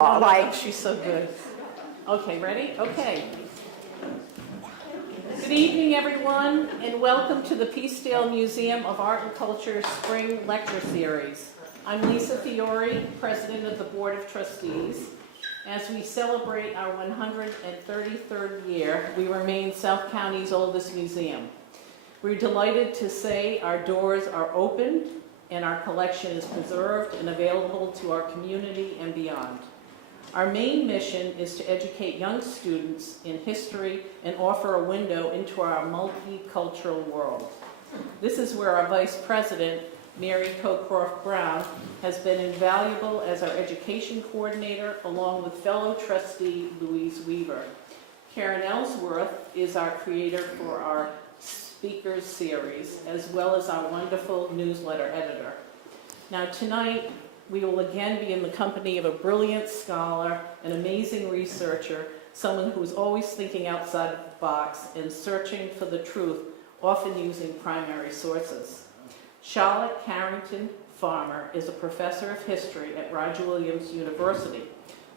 No, she's so good. Okay, ready? Okay. Good evening, everyone, and welcome to the Peacedale Museum of Art and Culture Spring Lecture Series. I'm Lisa Fiore, President of the Board of Trustees. As we celebrate our 133rd year, we remain South County's oldest museum. We're delighted to say our doors are open and our collection is preserved and available to our community and beyond. Our main mission is to educate young students in history and offer a window into our multicultural world. This is where our Vice President, Mary Cocroft Brown, has been invaluable as our education coordinator, along with fellow trustee Louise Weaver. Karen Ellsworth is our creator for our speakers series, as well as our wonderful newsletter editor. Now tonight, we will again be in the company of a brilliant scholar, an amazing researcher, someone who is always thinking outside the box and searching for the truth, often using primary sources. Charlotte Carrington-Farmer is a professor of history at Roger Williams University.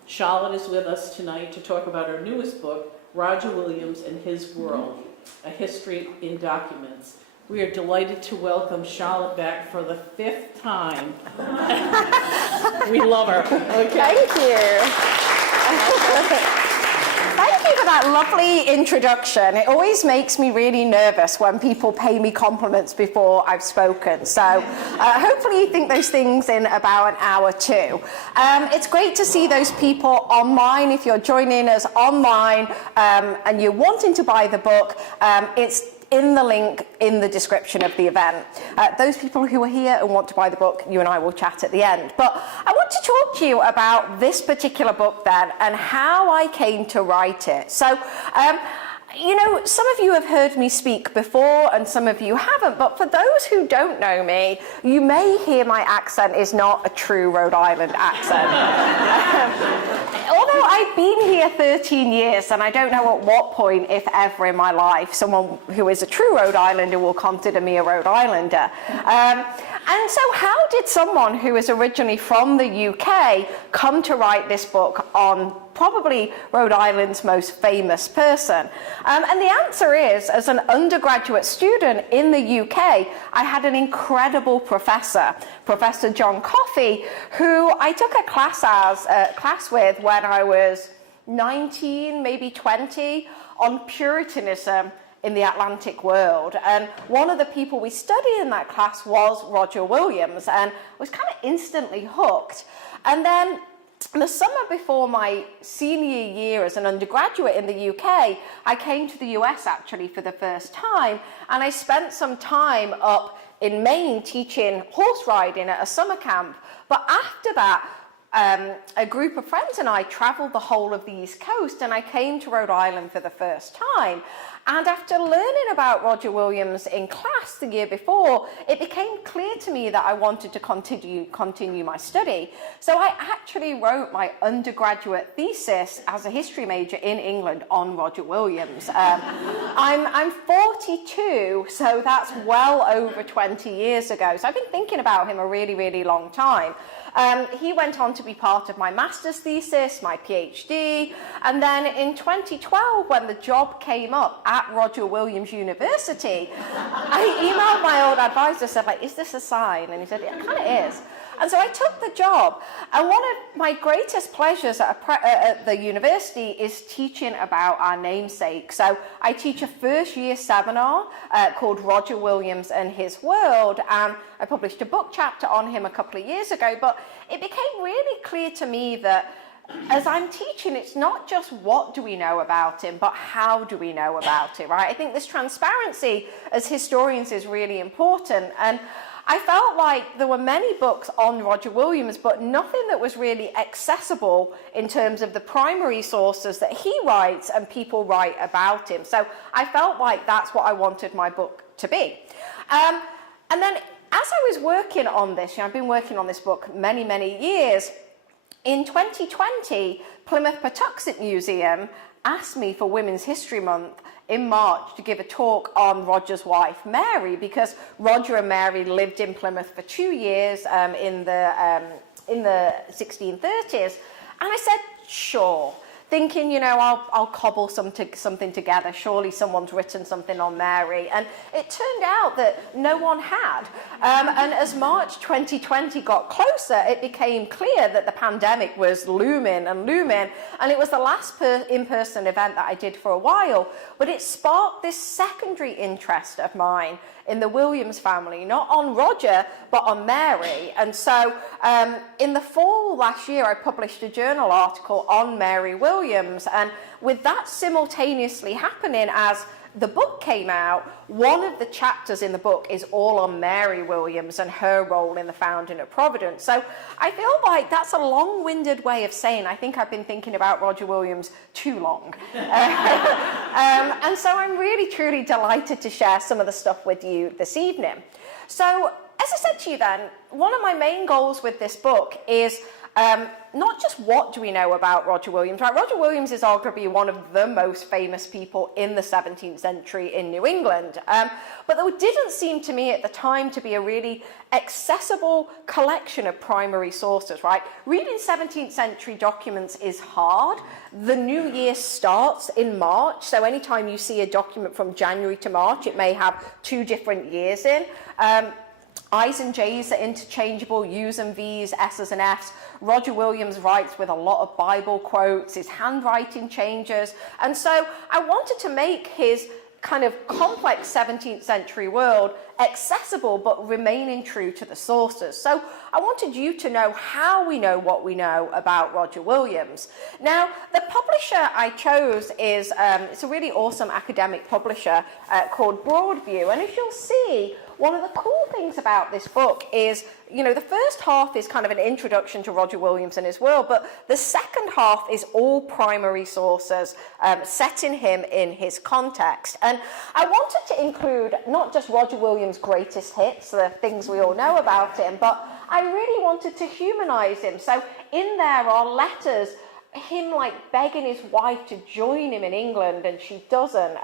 Charlotte is with us tonight to talk about her newest book, Roger Williams and His World, A History in Documents. We are delighted to welcome Charlotte back for the 5th time. We love her. Okay. Thank you. Thank you for that lovely introduction. It always makes me really nervous when people pay me compliments before I've spoken. So hopefully you think those things in about an hour too. It's great to see those people online. If you're joining us online and you're wanting to buy the book, it's in the link in the description of the event. Those people who are here and want to buy the book, you and I will chat at the end. But I want to talk to you about this particular book then and how I came to write it. So, you know, some of you have heard me speak before and some of you haven't, but for those who don't know me, you may hear my accent is not a true Rhode Island accent. Although I've been here 13 years and I don't know at what point, if ever in my life, someone who is a true Rhode Islander will consider me a Rhode Islander. And so how did someone who is originally from the UK come to write this book on probably Rhode Island's most famous person? And the answer is, as an undergraduate student in the UK, I had an incredible professor, Professor John Coffey, who I took a class with when I was 19, maybe 20, on Puritanism in the Atlantic world. And one of the people we studied in that class was Roger Williams, and I was kind of instantly hooked. And then the summer before my senior year as an undergraduate in the UK, I came to the US actually for the first time, and I spent some time up in Maine teaching horse riding at a summer camp. But after that, a group of friends and I traveled the whole of the East Coast, and I came to Rhode Island for the first time. And after learning about Roger Williams in class the year before, it became clear to me that I wanted to continue my study. So I actually wrote my undergraduate thesis as a history major in England on Roger Williams. I'm 42, so that's well over 20 years ago. So I've been thinking about him a really, really long time. He went on to be part of my master's thesis, my PhD, and then in 2012, when the job came up at Roger Williams University, I emailed my old advisor, said, like, is this a sign? And he said, yeah, it kind of is. And so I took the job, and one of my greatest pleasures at the university is teaching about our namesake. So I teach a first-year seminar called Roger Williams and His World, and I published a book chapter on him a couple of years ago, but it became really clear to me that as I'm teaching, it's not just what do we know about him, but how do we know about it, right? I think this transparency as historians is really important, and I felt like there were many books on Roger Williams, but nothing that was really accessible in terms of the primary sources that he writes and people write about him. So I felt like that's what I wanted my book to be. And then as I was working on this, I've been working on this book many, many years. In 2020, Plymouth Patuxent Museum asked me for Women's History Month in March to give a talk on Roger's wife, Mary, because Roger and Mary lived in Plymouth for 2 years in the 1630s. I said, sure. Thinking, I'll cobble something together. Surely someone's written something on Mary. And it turned out that no one had. And as March 2020 got closer, it became clear that the pandemic was looming. And it was the last in-person event that I did for a while. But it sparked this secondary interest of mine in the Williams family, not on Roger, but on Mary. And so in the fall last year, I published a journal article on Mary Williams. And with that simultaneously happening as the book came out, one of the chapters in the book is all on Mary Williams and her role in the founding of Providence. So I feel like that's a long-winded way of saying I think I've been thinking about Roger Williams too long. And so I'm really, truly delighted to share some of the stuff with you this evening. So, as I said to you then, one of my main goals with this book is not just what do we know about Roger Williams, right? Roger Williams is arguably one of the most famous people in the 17th century in New England. But there didn't seem to me at the time to be a really accessible collection of primary sources, right? Reading 17th century documents is hard. The new year starts in March, so anytime you see a document from January to March, it may have 2 different years in. I's and J's are interchangeable, U's and V's, S's and F's. Roger Williams writes with a lot of Bible quotes, his handwriting changes. And so I wanted to make his kind of complex 17th century world accessible but remaining true to the sources. So I wanted you to know how we know what we know about Roger Williams. Now, the publisher I chose is it's a really awesome academic publisher called Broadview. And as you'll see, one of the cool things about this book is, the first half is kind of an introduction to Roger Williams and his world, but the second half is all primary sources, setting him in his context. And I wanted to include not just Roger Williams' greatest hits, the things we all know about him, but I really wanted to humanize him. So in there are letters, him like begging his wife to join him in England, and she doesn't.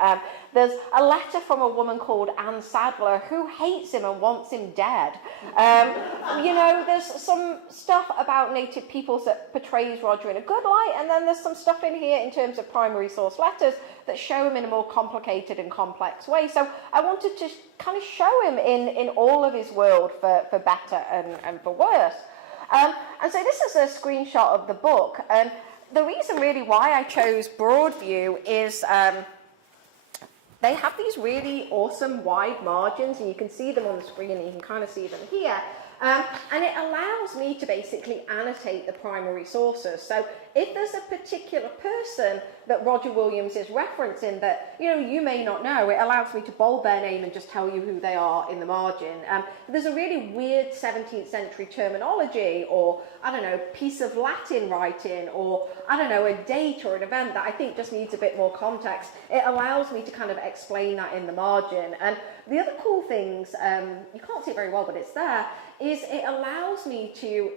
There's a letter from a woman called Anne Sadler who hates him and wants him dead. There's some stuff about native peoples that portrays Roger in a good light, and then there's some stuff in here in terms of primary source letters that show him in a more complicated and complex way. So I wanted to kind of show him in all of his world for better and for worse. And so this is a screenshot of the book. And the reason really why I chose Broadview is they have these really awesome wide margins, and you can see them on the screen and you can kind of see them here. And it allows me to basically annotate the primary sources. So if there's a particular person that Roger Williams is referencing that, you may not know, it allows me to bold their name and just tell you who they are in the margin. There's a really weird 17th century terminology, or, piece of Latin writing, or, a date or an event that I think just needs a bit more context. It allows me to kind of explain that in the margin. And the other cool things, you can't see it very well, but it's there, is it allows me to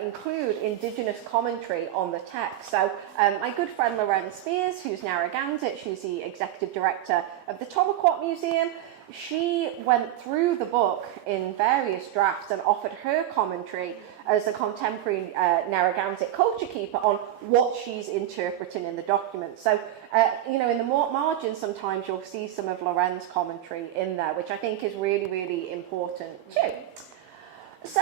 include Indigenous commentary on the text. So my good friend Lorenz Spears, who's Narragansett, she's the executive director of the Tomaquat Museum, she went through the book in various drafts and offered her commentary as a contemporary Narragansett culture keeper on what she's interpreting in the document. So, in the margin, sometimes you'll see some of Loren's commentary in there, which I think is really, really important too. So,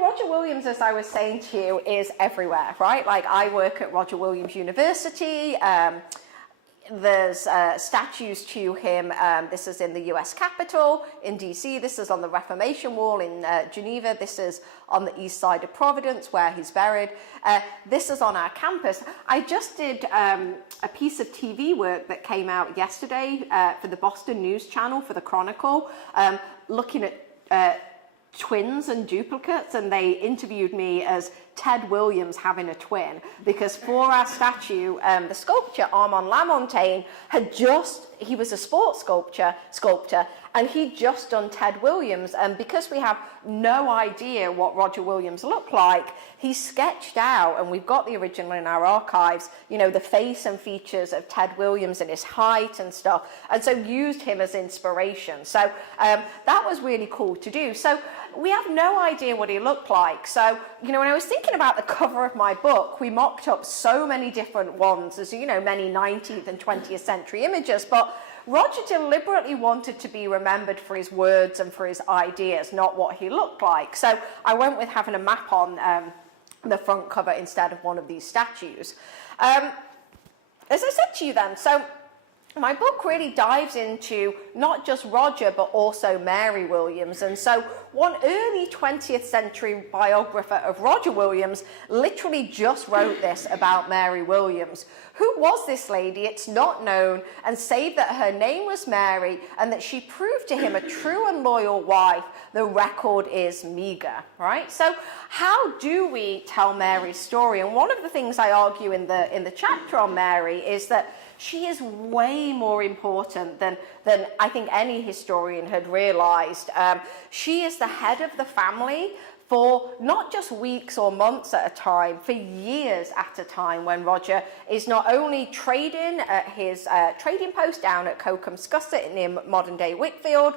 Roger Williams, as I was saying to you, is everywhere, right? Like, I work at Roger Williams University. There's statues to him. This is in the US Capitol in DC. This is on the Reformation Wall in Geneva. This is on the east side of Providence, where he's buried. This is on our campus. I just did a piece of TV work that came out yesterday for the Boston News Channel, for the Chronicle, looking at twins and duplicates, and they interviewed me as Ted Williams having a twin, because for our statue, the sculptor Armand Lamontagne he was a sports sculptor, and he'd just done Ted Williams, and because we have no idea what Roger Williams looked like, he sketched out, and we've got the original in our archives, you know, the face and features of Ted Williams and his height and stuff, and so used him as inspiration. So that was really cool to do. So we have no idea what he looked like. So, you know, when I was thinking about the cover of my book, we mocked up so many different ones, as you know, many 19th and 20th century images, but Roger deliberately wanted to be remembered for his words and for his ideas, not what he looked like. So I went with having a map on the front cover instead of one of these statues. As I said to you then, so my book really dives into not just Roger, but also Mary Williams. And so one early 20th century biographer of Roger Williams literally just wrote this about Mary Williams. Who was this lady? It's not known, and save that her name was Mary and that she proved to him a true and loyal wife, the record is meager, right? So how do we tell Mary's story? And one of the things I argue in the chapter on Mary is that she is way more important than I think any historian had realized. She is the head of the family for not just weeks or months at a time, for years at a time, when Roger is not only trading at his trading post down at Cochamscusset near modern-day Whitfield,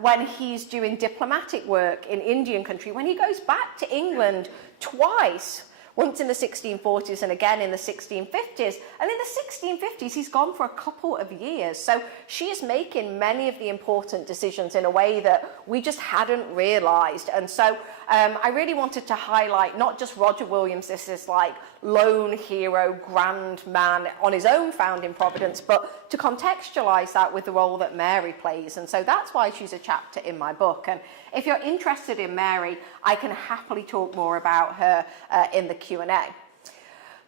when he's doing diplomatic work in Indian country, when he goes back to England twice, once in the 1640s and again in the 1650s. And in the 1650s, he's gone for a couple of years. So she is making many of the important decisions in a way that we just hadn't realized. And so I really wanted to highlight not just Roger Williams, this is like lone hero, grand man on his own found in Providence, but to contextualize that with the role that Mary plays. And so that's why she's a chapter in my book. And if you're interested in Mary, I can happily talk more about her in the Q&A.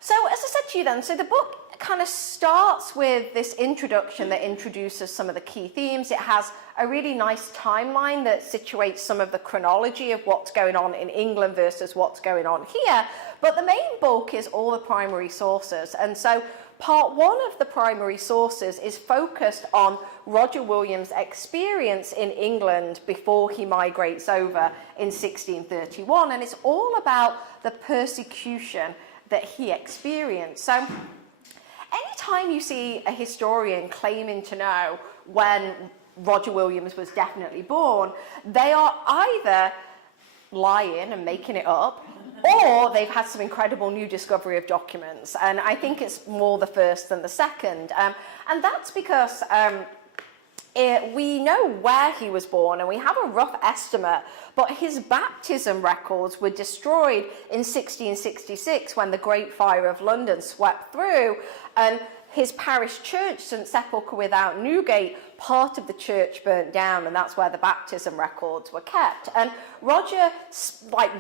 So as I said to you then, so the book kind of starts with this introduction that introduces some of the key themes. It has a really nice timeline that situates some of the chronology of what's going on in England versus what's going on here. But the main bulk is all the primary sources. And so part one of the primary sources is focused on Roger Williams' experience in England before he migrates over in 1631. And it's all about the persecution that he experienced. So anytime you see a historian claiming to know when Roger Williams was definitely born, they are either lying and making it up, or they've had some incredible new discovery of documents. And I think it's more the first than the second. And that's because we know where he was born and we have a rough estimate, but his baptism records were destroyed in 1666 when the Great Fire of London swept through, and his parish church, St Sepulchre without Newgate, part of the church burnt down, and that's where the baptism records were kept. And Roger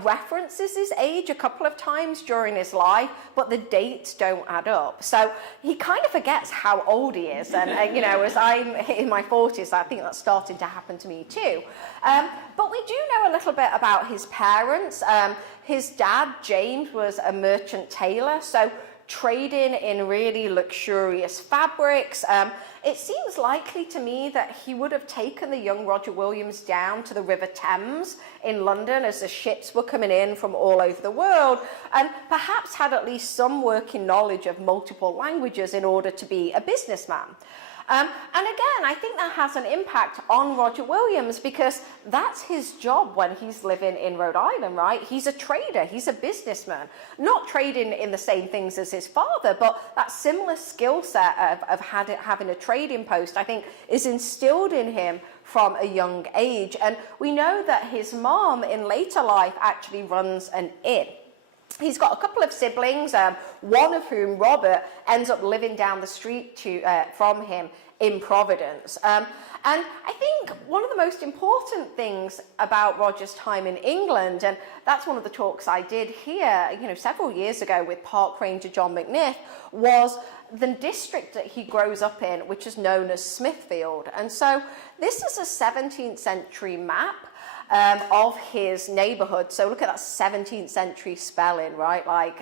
references his age a couple of times during his life, but the dates don't add up. So he kind of forgets how old he is. And you know, as I'm in my 40s, I think that's starting to happen to me too. But we do know a little bit about his parents. His dad, James, was a merchant tailor, so trading in really luxurious fabrics. It seems likely to me that he would have taken the young Roger Williams down to the River Thames in London as the ships were coming in from all over the world, and perhaps had at least some working knowledge of multiple languages in order to be a businessman. And again, I think that has an impact on Roger Williams because that's his job when he's living in Rhode Island, right? He's a trader, he's a businessman, not trading in the same things as his father, but that similar skill set of having a trading post, I think, is instilled in him from a young age. And we know that his mom in later life actually runs an inn. He's got a couple of siblings, one of whom, Robert, ends up living down the street from him in Providence. And I think one of the most important things about Roger's time in England, and that's one of the talks I did here, you know, several years ago with Park Ranger John McNiff, was the district that he grows up in, which is known as Smithfield. And so this is a 17th century map of his neighborhood. So look at that 17th century spelling, right? Like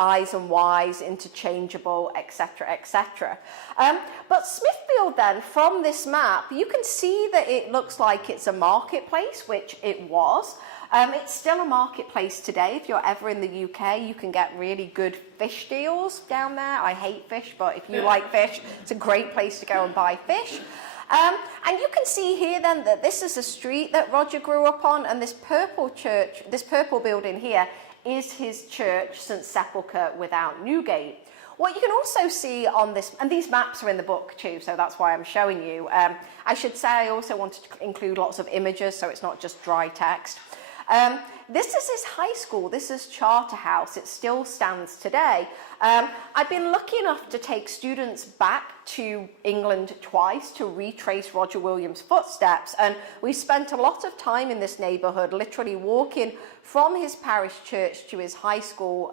I's and Y's interchangeable, etc., etc. But Smithfield then, from this map, you can see that it looks like it's a marketplace, which it was. It's still a marketplace today. If you're ever in the UK, you can get really good fish deals down there. I hate fish, but if you like fish, it's a great place to go and buy fish. And you can see here then that this is a street that Roger grew up on, and this purple church, this purple building here, is his church, St Sepulchre without Newgate. What you can also see on this, and these maps are in the book too, so that's why I'm showing you. I should say I also wanted to include lots of images, so it's not just dry text. This is his high school. This is Charterhouse. It still stands today. I've been lucky enough to take students back to England twice to retrace Roger Williams' footsteps, and we spent a lot of time in this neighbourhood, literally walking from his parish church to his high school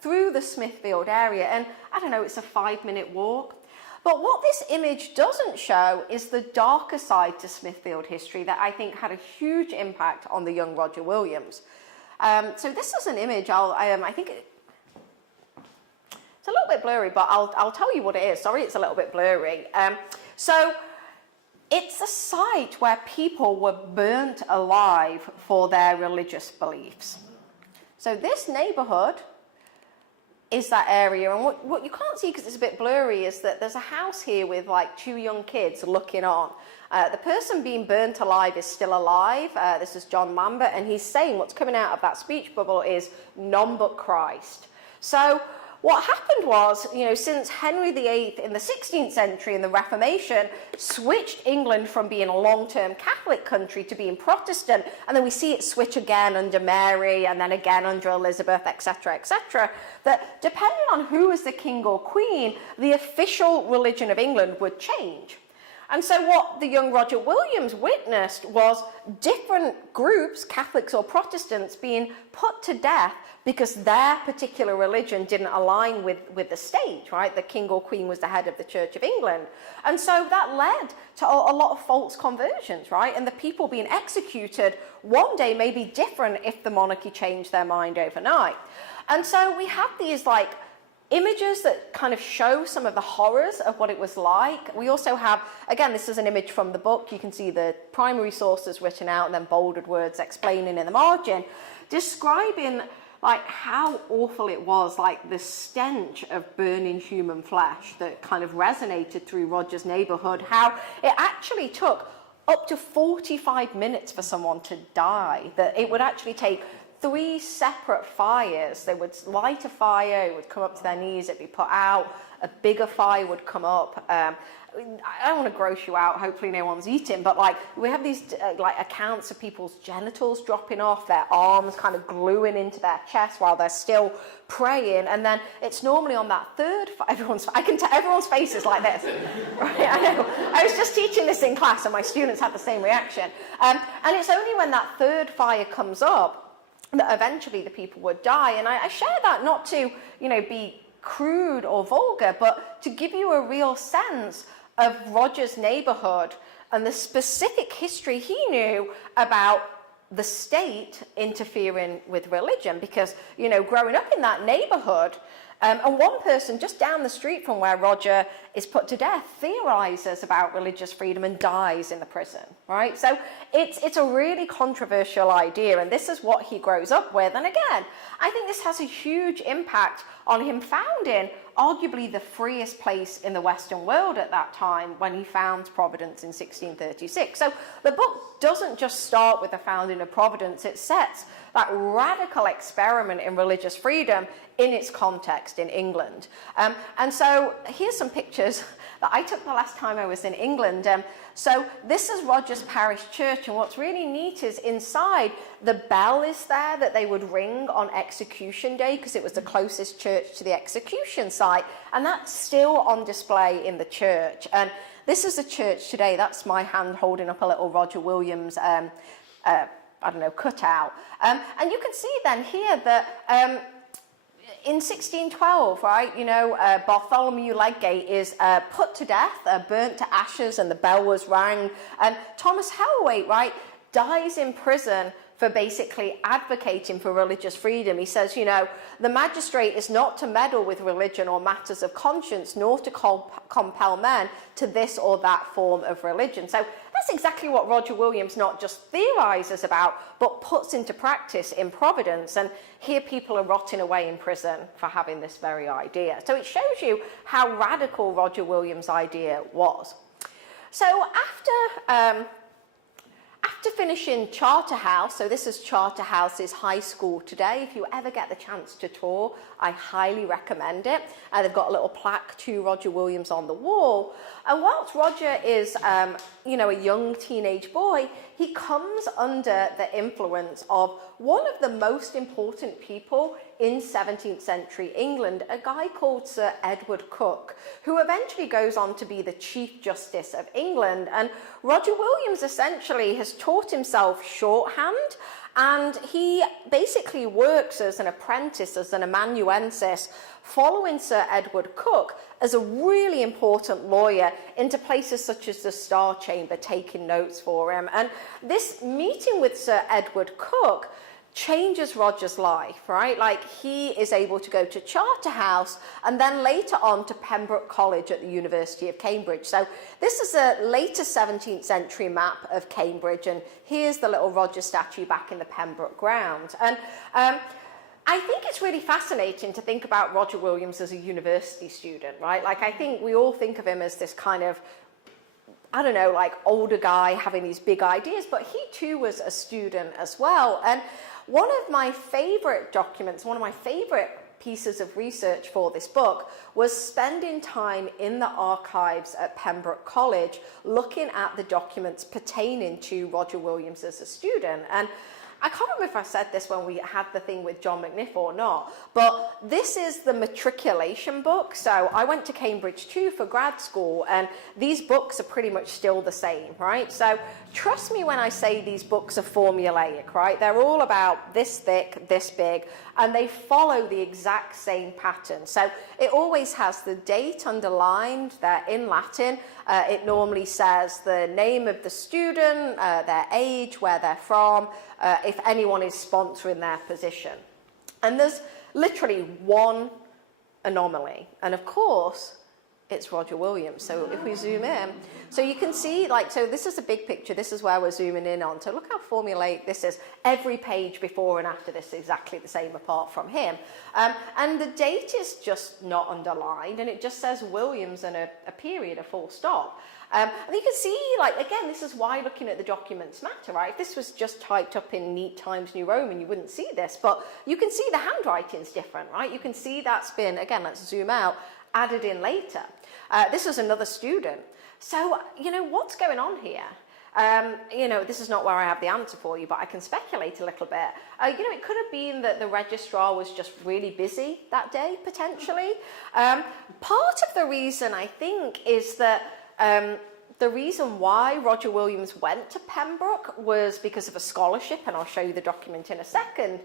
through the Smithfield area, and I don't know, it's a 5-minute walk. But what this image doesn't show is the darker side to Smithfield history that I think had a huge impact on the young Roger Williams. So this is an image, I think it's a little bit blurry, but I'll tell you what it is. Sorry, it's a little bit blurry. So it's a site where people were burnt alive for their religious beliefs. So this neighbourhood is that area, and what you can't see because it's a bit blurry is that there's a house here with like 2 young kids looking on. The person being burnt alive is still alive. This is John Lambert, and he's saying what's coming out of that speech bubble is none but Christ. So what happened was, you know, since Henry VIII in the 16th century and the Reformation switched England from being a long-term Catholic country to being Protestant, and then we see it switch again under Mary and then again under Elizabeth, etc., that depending on who was the king or queen, the official religion of England would change. And so what the young Roger Williams witnessed was different groups, Catholics or Protestants, being put to death because their particular religion didn't align with the state, right? The king or queen was the head of the Church of England. And so that led to a lot of false conversions, right? And the people being executed one day may be different if the monarchy changed their mind overnight. And so we have these like images that kind of show some of the horrors of what it was like. We also have, again, this is an image from the book. You can see the primary sources written out and then bolded words explaining in the margin, describing like how awful it was, like the stench of burning human flesh that kind of resonated through Roger's neighbourhood, how it actually took up to 45 minutes for someone to die, that it would actually take 3 separate fires. They would light a fire, it would come up to their knees, it'd be put out, a bigger fire would come up. I don't want to gross you out, hopefully no one's eating, but like we have these like accounts of people's genitals dropping off, their arms kind of gluing into their chest while they're still praying, and then it's normally on that third fire, I can tell everyone's faces like this, right? I know, I was just teaching this in class and my students had the same reaction, and it's only when that third fire comes up that eventually the people would die. And I share that not to, you know, be crude or vulgar, but to give you a real sense of Roger's neighbourhood and the specific history he knew about the state interfering with religion. Because, you know, growing up in that neighbourhood, and one person just down the street from where Roger is put to death theorizes about religious freedom and dies in the prison, right? So it's a really controversial idea, and this is what he grows up with. And again, I think this has a huge impact on him founding arguably the freest place in the Western world at that time when he founds Providence in 1636. So the book doesn't just start with the founding of Providence, it sets that radical experiment in religious freedom in its context in England. And so here's some pictures that I took the last time I was in England. So this is Roger's parish church, and what's really neat is inside the bell is there that they would ring on execution day because it was the closest church to the execution site, and that's still on display in the church. And this is the church today. That's my hand holding up a little Roger Williams I don't know, cutout. And you can see then here that in 1612, right, you know, Bartholomew Lydgate is put to death, burnt to ashes, and the bell was rang. And Thomas Helwaite, right, dies in prison for basically advocating for religious freedom. He says, you know, the magistrate is not to meddle with religion or matters of conscience, nor to compel men to this or that form of religion. So that's exactly what Roger Williams not just theorizes about, but puts into practice in Providence. And here people are rotting away in prison for having this very idea. So it shows you how radical Roger Williams' idea was. So after finishing Charterhouse, so this is Charterhouse's high school today. If you ever get the chance to tour, I highly recommend it. They've got a little plaque to Roger Williams on the wall. And whilst Roger is, you know, a young teenage boy, he comes under the influence of one of the most important people in 17th century England, a guy called Sir Edward Coke, who eventually goes on to be the Chief Justice of England. And Roger Williams essentially has taught himself shorthand, and he basically works as an apprentice, as an amanuensis, following Sir Edward Coke as a really important lawyer into places such as the Star Chamber, taking notes for him. And this meeting with Sir Edward Coke changes Roger's life, right? Like, he is able to go to Charterhouse and then later on to Pembroke College at the University of Cambridge. So this is a later 17th century map of Cambridge, and here's the little Roger statue back in the Pembroke grounds. And I think it's really fascinating to think about Roger Williams as a university student, right? Like, I think we all think of him as this kind of, I don't know, like older guy having these big ideas, but he too was a student as well. And one of my favorite documents, one of my favorite pieces of research for this book was spending time in the archives at Pembroke College looking at the documents pertaining to Roger Williams as a student. And I can't remember if I said this when we had the thing with John McNiff or not, but this is the matriculation book. So I went to Cambridge too for grad school, and these books are pretty much still the same, right? So trust me when I say these books are formulaic, right? They're all about this thick, this big, and they follow the exact same pattern. So it always has the date underlined. They're in Latin. It normally says the name of the student, their age, where they're from, if anyone is sponsoring their position. And there's literally one anomaly. And of course, it's Roger Williams. So if we zoom in, so you can see, like, so this is a big picture. This is where we're zooming in on. So look how formulaic this is. Every page before and after this is exactly the same apart from him. And the date is just not underlined, and it just says Williams and a period, a full stop. And you can see, like, again, this is why looking at the documents matter, right? If this was just typed up in neat Times New Roman, you wouldn't see this, but you can see the handwriting's different, right? You can see that's been, again, let's zoom out, added in later. This was another student. So, you know, what's going on here? You know, this is not where I have the answer for you, but I can speculate a little bit. You know, it could have been that the registrar was just really busy that day, potentially. Part of the reason, I think, is that the reason why Roger Williams went to Pembroke was because of a scholarship, and I'll show you the document in a second.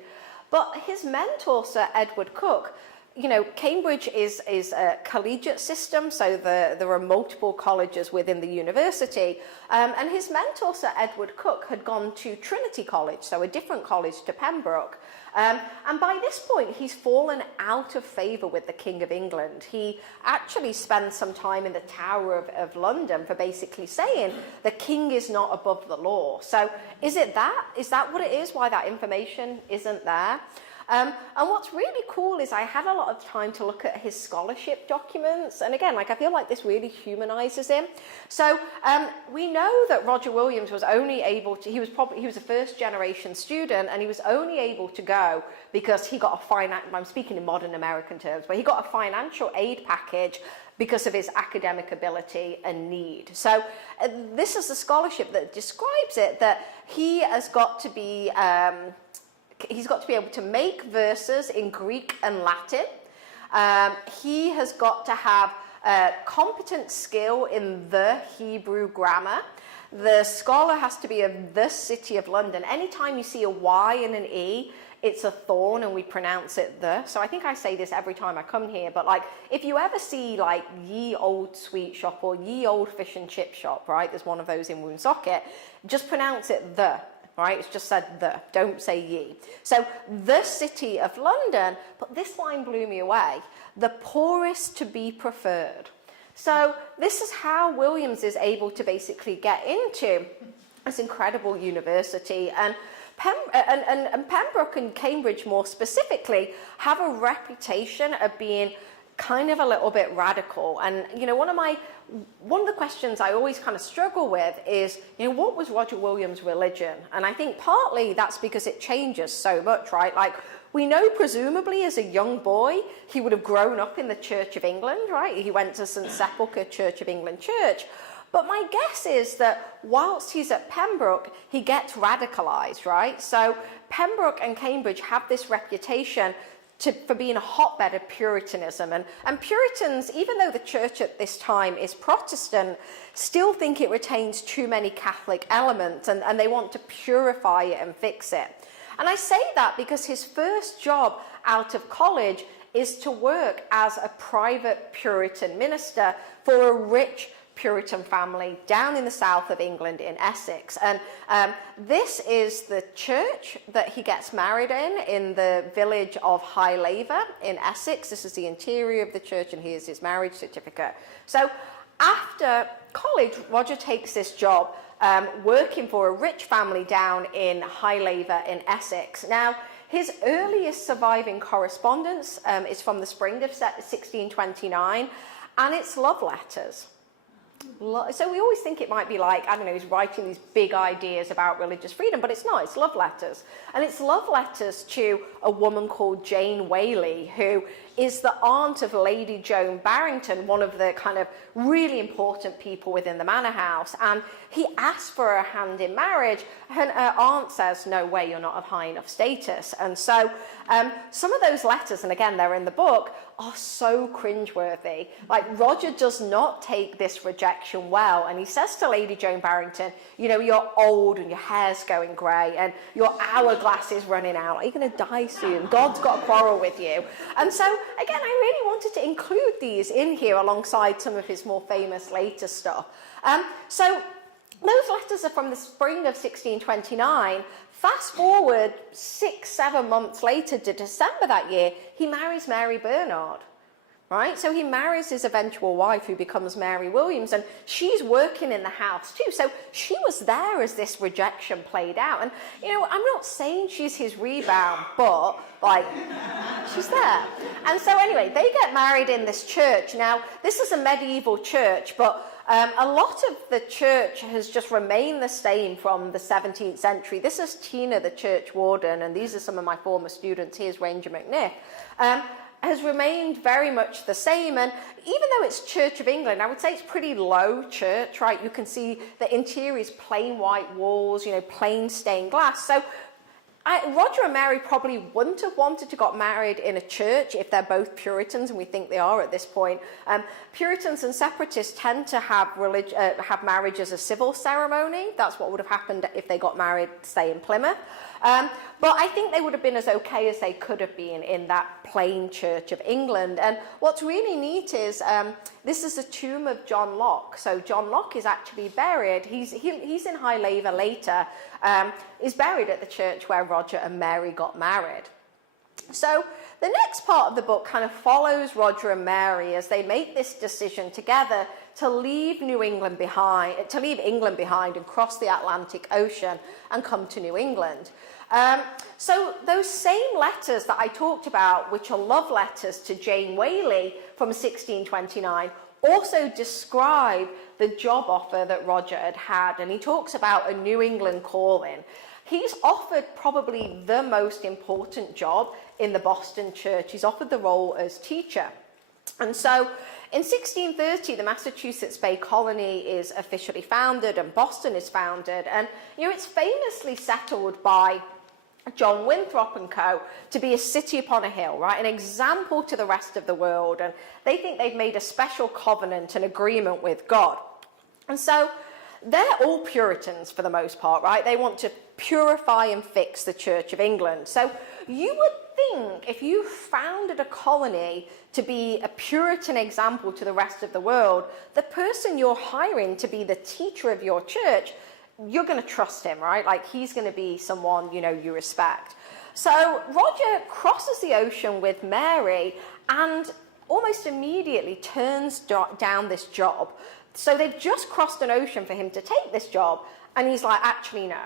But his mentor, Sir Edward Coke, you know, Cambridge is a collegiate system, so there are multiple colleges within the university. And his mentor, Sir Edward Coke, had gone to Trinity College, so a different college to Pembroke. And by this point, he's fallen out of favour with the King of England. He actually spends some time in the Tower of London for basically saying the king is not above the law. So is it that? Is that what it is, why that information isn't there? And what's really cool is I had a lot of time to look at his scholarship documents. And again, like, I feel like this really humanizes him. So we know that Roger Williams was only able to, he was a first generation student, and he was only able to go because he got I'm speaking in modern American terms, but he got a financial aid package because of his academic ability and need. So this is the scholarship that describes it, that he has got to be, he's got to be able to make verses in Greek and Latin. He has got to have competent skill in the Hebrew grammar. The scholar has to be of the City of London. Anytime you see a Y and an E, it's a thorn, and we pronounce it the. So I think I say this every time I come here, but like, if you ever see like Ye Old Sweet Shop or Ye Old Fish and Chip Shop, right? There's one of those in Woonsocket. Just pronounce it the. right? It's just said the, don't say ye. So the city of London, but this line blew me away. The poorest to be preferred. So this is how Williams is able to basically get into this incredible university. And Pembroke and Cambridge more specifically have a reputation of being kind of a little bit radical. And you know, one of the questions I always kind of struggle with is, you know, what was Roger Williams' religion? And I think partly that's because it changes so much, right? Like, we know presumably as a young boy he would have grown up in the Church of England, right? He went to St Sepulchre Church of England Church. But my guess is that whilst he's at Pembroke, he gets radicalized, right? So Pembroke and Cambridge have this reputation for being a hotbed of Puritanism. And Puritans, even though the church at this time is Protestant, still think it retains too many Catholic elements, and they want to purify it and fix it. And I say that because his first job out of college is to work as a private Puritan minister for a rich Puritan family down in the south of England in Essex. And this is the church that he gets married in the village of High Laver in Essex. This is the interior of the church, and here's his marriage certificate. So after college, Roger takes this job working for a rich family down in High Laver in Essex. Now, his earliest surviving correspondence is from the spring of 1629, and it's love letters. So we always think it might be like, I don't know, he's writing these big ideas about religious freedom, but it's not, it's love letters. And it's love letters to a woman called Jane Whaley, who is the aunt of Lady Joan Barrington, one of the kind of really important people within the manor house. And he asks for her hand in marriage, and her aunt says, no way, you're not of high enough status. And so some of those letters, and again, they're in the book, are so cringeworthy. Like, Roger does not take this rejection well, and he says to Lady Joan Barrington, you know, you're old and your hair's going grey and your hourglass is running out. Are you going to die soon? God's got a quarrel with you. And so, again, I really wanted to include these in here alongside some of his more famous later stuff. So those letters are from the spring of 1629. Fast forward 6-7 months later to December that year, he marries Mary Bernard, right? So he marries his eventual wife, who becomes Mary Williams, and she's working in the house too. So she was there as this rejection played out. And, you know, I'm not saying she's his rebound, but, like, she's there. And so anyway, they get married in this church. Now, this is a medieval church, but a lot of the church has just remained the same from the 17th century. This is Tina, the church warden, and these are some of my former students. Here's Ranger McNiff. Has remained very much the same. And even though it's Church of England, I would say it's pretty low church, right? You can see the interior is plain white walls, you know, plain stained glass. So Roger and Mary probably wouldn't have wanted to got married in a church if they're both Puritans, and we think they are at this point. Puritans and separatists tend to have marriage as a civil ceremony. That's what would have happened if they got married, say, in Plymouth. But I think they would have been as okay as they could have been in that plain Church of England. And what's really neat is this is a tomb of John Locke. So John Locke is actually buried. He's in High Laver later. Is buried at the church where Roger and Mary got married. So the next part of the book kind of follows Roger and Mary as they make this decision together to leave England behind and cross the Atlantic Ocean and come to New England. So those same letters that I talked about, which are love letters to Jane Whaley from 1629, also describe the job offer that Roger had had, and he talks about a New England calling. He's offered probably the most important job in the Boston church. He's offered the role as teacher. And so in 1630, the Massachusetts Bay Colony is officially founded and Boston is founded. And, you know, it's famously settled by John Winthrop and co. to be a city upon a hill, right? An example to the rest of the world. And they think they've made a special covenant and agreement with God. And so they're all Puritans for the most part, right? They want to purify and fix the Church of England. So you would think if you founded a colony to be a Puritan example to the rest of the world, the person you're hiring to be the teacher of your church you're going to trust him, right? Like, he's going to be someone, you know, you respect. So Roger crosses the ocean with Mary and almost immediately turns down this job. So they've just crossed an ocean for him to take this job, and he's like, actually, no.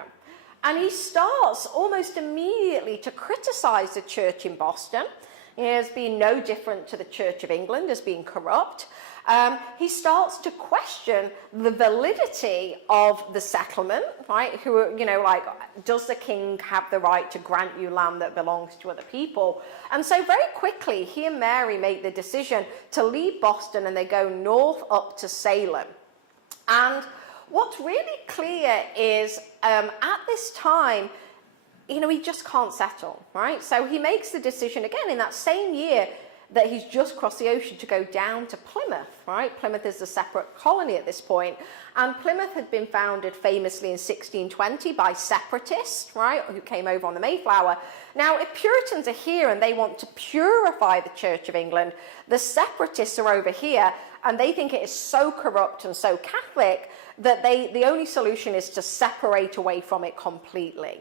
And he starts almost immediately to criticize the church in Boston. As being no different to the Church of England, as being corrupt. He starts to question the validity of the settlement, right? Who, you know, like, does the king have the right to grant you land that belongs to other people? And so very quickly, he and Mary make the decision to leave Boston, and they go north up to Salem. And what's really clear is at this time, you know, he just can't settle, right? So he makes the decision again in that same year that he's just crossed the ocean to go down to Plymouth, right? Plymouth is a separate colony at this point. And Plymouth had been founded famously in 1620 by separatists, right, who came over on the Mayflower. Now, if Puritans are here and they want to purify the Church of England, the separatists are over here, and they think it is so corrupt and so Catholic that the only solution is to separate away from it completely.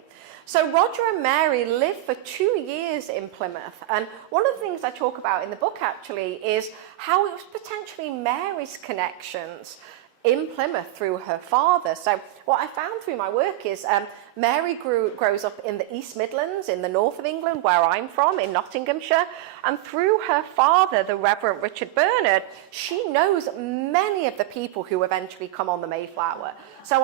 So Roger and Mary lived for 2 years in Plymouth. And one of the things I talk about in the book, actually, is how it was potentially Mary's connections in Plymouth through her father. So what I found through my work is Mary grows up in the East Midlands, in the north of England, where I'm from, in Nottinghamshire. And through her father, the Reverend Richard Bernard, she knows many of the people who eventually come on the Mayflower. So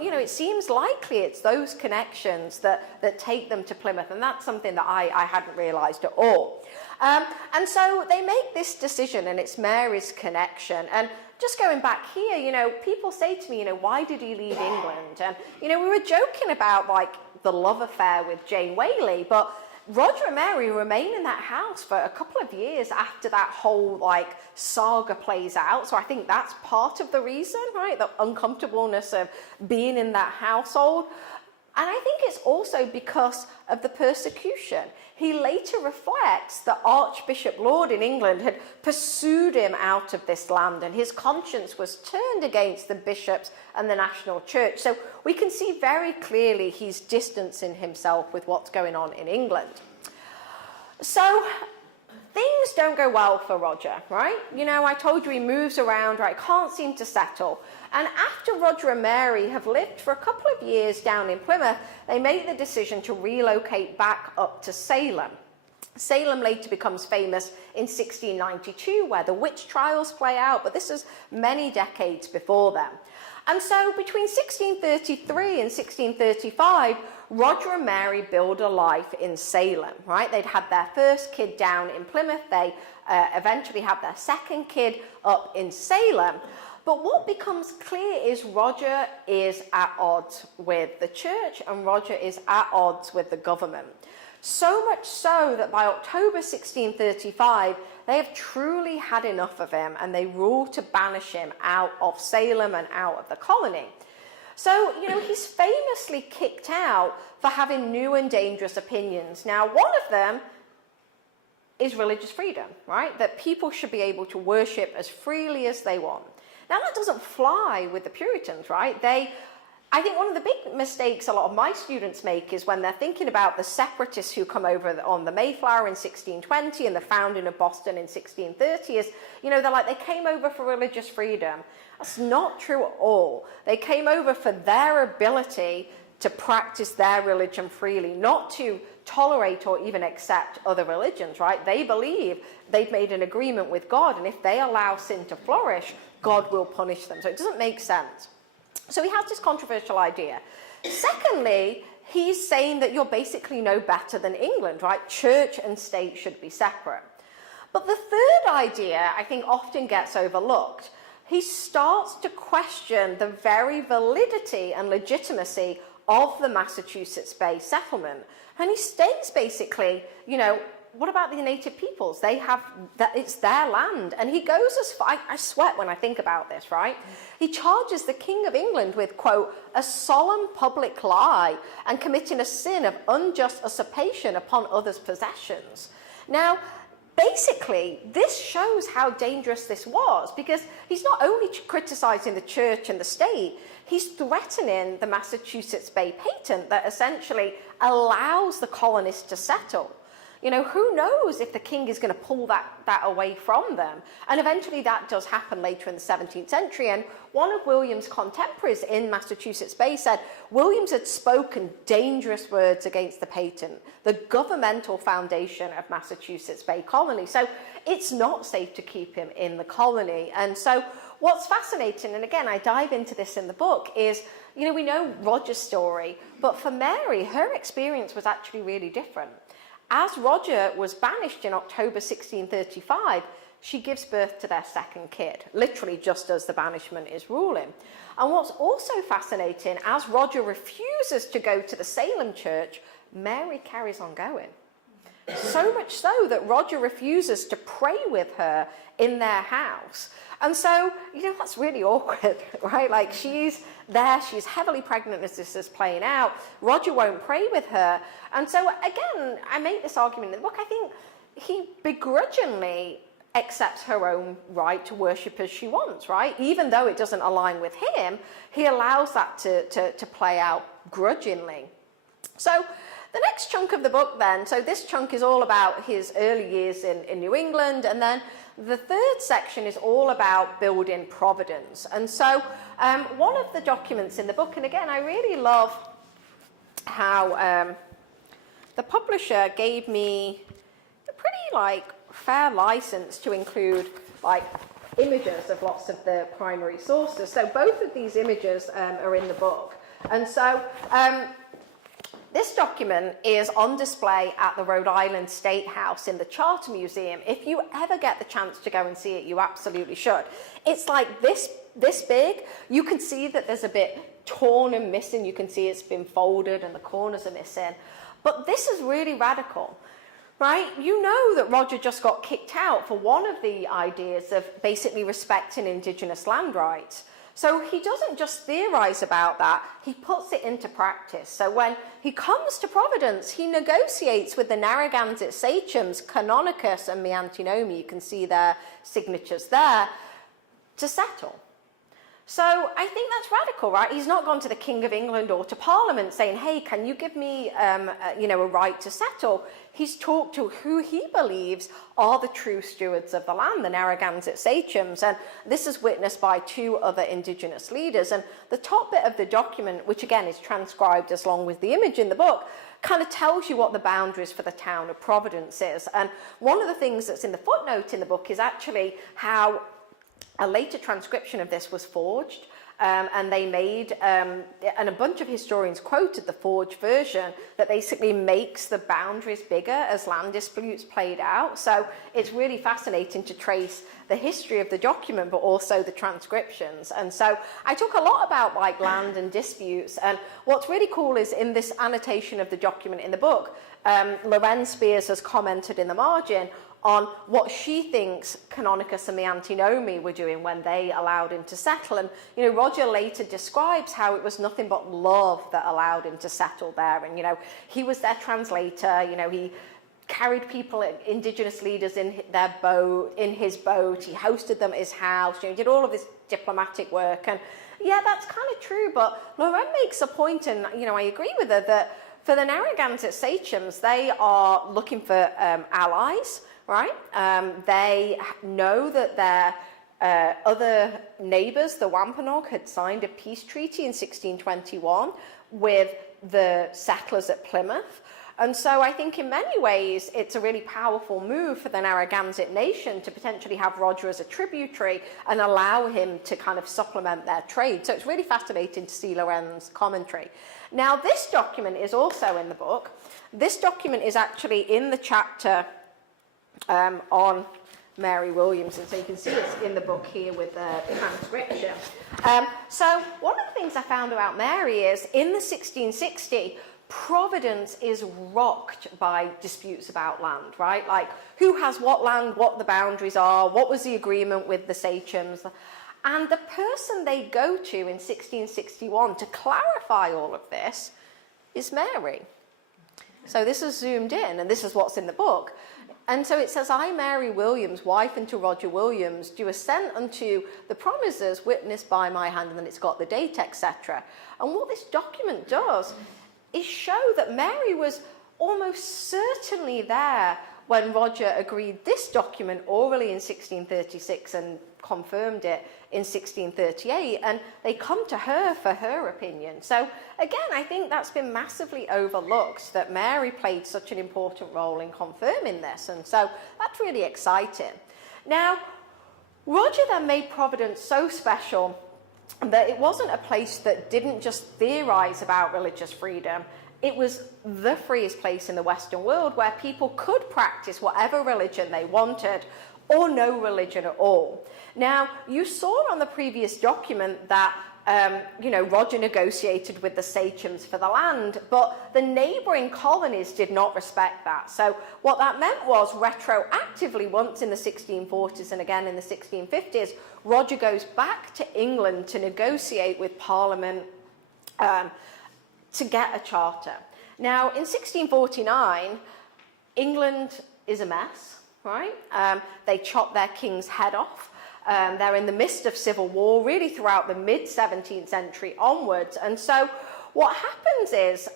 you know, it seems likely it's those connections that take them to Plymouth. And that's something that I hadn't realized at all. And so they make this decision, and it's Mary's connection. And just going back here, you know, people say to me, you know, why did he leave England? And, you know, we were joking about, like, the love affair with Jane Whaley, but Roger and Mary remain in that house for a couple of years after that whole, like, saga plays out. So I think that's part of the reason, right? The uncomfortableness of being in that household. And I think it's also because of the persecution. He later reflects that Archbishop Laud in England had pursued him out of this land, and his conscience was turned against the bishops and the national church. So we can see very clearly he's distancing himself with what's going on in England. So things don't go well for Roger, right? You know, I told you he moves around, right? Can't seem to settle. And after Roger and Mary have lived for a couple of years down in Plymouth, they make the decision to relocate back up to Salem. Salem later becomes famous in 1692, where the witch trials play out, but this is many decades before them. And so between 1633 and 1635, Roger and Mary build a life in Salem, right? They'd had their first kid down in Plymouth. They eventually had their second kid up in Salem. But what becomes clear is Roger is at odds with the church, and Roger is at odds with the government. So much so that by October 1635, they have truly had enough of him, and they rule to banish him out of Salem and out of the colony. So, you know, he's famously kicked out for having new and dangerous opinions. Now, one of them is religious freedom, right? That people should be able to worship as freely as they want. Now, that doesn't fly with the Puritans, right? I think one of the big mistakes a lot of my students make is when they're thinking about the separatists who come over on the Mayflower in 1620 and the founding of Boston in 1630 is, you know, they're like, they came over for religious freedom. That's not true at all. They came over for their ability to practice their religion freely, not to tolerate or even accept other religions, right? They believe they've made an agreement with God, and if they allow sin to flourish, God will punish them. So it doesn't make sense. So he has this controversial idea. Secondly, he's saying that you're basically no better than England, right? Church and state should be separate. But the third idea, I think, often gets overlooked. He starts to question the very validity and legitimacy of the Massachusetts Bay settlement. And he states basically, you know, what about the native peoples? They have that, it's their land. And he goes as far, I sweat when I think about this, right? He charges the King of England with, quote, a solemn public lie and committing a sin of unjust usurpation upon others' possessions. Now, basically, this shows how dangerous this was, because he's not only criticizing the church and the state, he's threatening the Massachusetts Bay Patent that essentially allows the colonists to settle. You know, who knows if the king is going to pull that away from them? And eventually that does happen later in the 17th century. And one of William's contemporaries in Massachusetts Bay said Williams had spoken dangerous words against the patent, the governmental foundation of Massachusetts Bay Colony. So it's not safe to keep him in the colony. And so what's fascinating, and again, I dive into this in the book, is, you know, we know Roger's story, but for Mary, her experience was actually really different. As Roger was banished in October 1635, she gives birth to their second kid, literally just as the banishment is ruling. And what's also fascinating, as Roger refuses to go to the Salem church, Mary carries on going. So much so that Roger refuses to pray with her in their house. And so, you know, that's really awkward, right? Like, she's there, she's heavily pregnant as this is playing out. Roger won't pray with her. And so, again, I make this argument in the book. I think he begrudgingly accepts her own right to worship as she wants, right? Even though it doesn't align with him, he allows that to play out grudgingly. So, the next chunk of the book then, so this chunk is all about his early years in New England, and then the third section is all about building Providence. And so one of the documents in the book, and again, I really love how the publisher gave me a pretty fair license to include images of lots of the primary sources. So both of these images are in the book. And so this document is on display at the Rhode Island State House in the Charter Museum. If you ever get the chance to go and see it, you absolutely should. It's like this big. You can see that there's a bit torn and missing. You can see it's been folded and the corners are missing. But this is really radical, right? You know that Roger just got kicked out for one of the ideas of basically respecting Indigenous land rights. So he doesn't just theorize about that, he puts it into practice. So when he comes to Providence, he negotiates with the Narragansett sachems, Canonicus and Miantinomi, you can see their signatures there, to settle. So I think that's radical, right? He's not gone to the King of England or to Parliament saying, hey, can you give me a right to settle? He's talked to who he believes are the true stewards of the land, the Narragansett sachems. And this is witnessed by two other Indigenous leaders. And the top bit of the document, which again is transcribed as long with the image in the book, kind of tells you what the boundaries for the town of Providence is. And one of the things that's in the footnote in the book is actually how a later transcription of this was forged, and they made, and a bunch of historians quoted the forged version that basically makes the boundaries bigger as land disputes played out. So it's really fascinating to trace the history of the document, but also the transcriptions. And so I talk a lot about land and disputes, and what's really cool is in this annotation of the document in the book, Loren Spears has commented in the margin on what she thinks Canonicus and Miantinomi were doing when they allowed him to settle. And, Roger later describes how it was nothing but love that allowed him to settle there. And, he was their translator, he carried people, Indigenous leaders in his boat, he hosted them at his house, he did all of this diplomatic work. And yeah, that's kind of true, but Loren makes a point, and, I agree with her, that for the Narragansett sachems, they are looking for allies, right? They know that their other neighbors, the Wampanoag, had signed a peace treaty in 1621 with the settlers at Plymouth. And so I think in many ways it's a really powerful move for the Narragansett nation to potentially have Roger as a tributary and allow him to kind of supplement their trade. So it's really fascinating to see Loren's commentary. Now, this document is also in the book. This document is actually in the chapter on Mary Williams, and so you can see it's in the book here with the transcription. So one of the things I found about Mary is in the 1660, Providence is rocked by disputes about land, right? Like who has what land, what the boundaries are, what was the agreement with the sachems. And the person they go to in 1661 to clarify all of this is Mary. So this is zoomed in, and this is what's in the book. And so it says, I, Mary Williams, wife unto Roger Williams, do assent unto the promises witnessed by my hand, and then it's got the date, etc. And what this document does is show that Mary was almost certainly there when Roger agreed this document orally in 1636 and confirmed it in 1638, and they come to her for her opinion. So again, I think that's been massively overlooked, that Mary played such an important role in confirming this, and so that's really exciting. Now, Roger then made Providence so special that it wasn't a place that didn't just theorize about religious freedom. It was the freest place in the Western world where people could practice whatever religion they wanted, or no religion at all. Now, you saw on the previous document that Roger negotiated with the sachems for the land, but the neighbouring colonies did not respect that. So what that meant was, retroactively, once in the 1640s and again in the 1650s, Roger goes back to England to negotiate with Parliament to get a charter. Now, in 1649, England is a mess, right? They chop their king's head off. They're in the midst of civil war, really throughout the mid-17th century onwards. And so what happens is,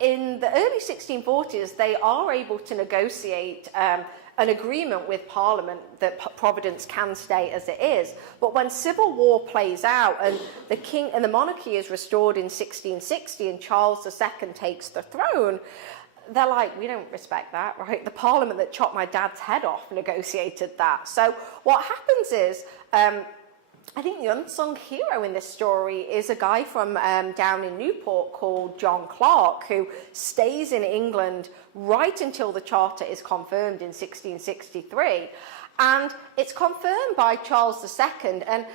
in the early 1640s, they are able to negotiate an agreement with Parliament that Providence can stay as it is. But when civil war plays out and the king and the monarchy is restored in 1660 and Charles II takes the throne, they're like, we don't respect that, right? The Parliament that chopped my dad's head off negotiated that. So what happens is, I think the unsung hero in this story is a guy from down in Newport called John Clark, who stays in England right until the charter is confirmed in 1663. And it's confirmed by Charles II, and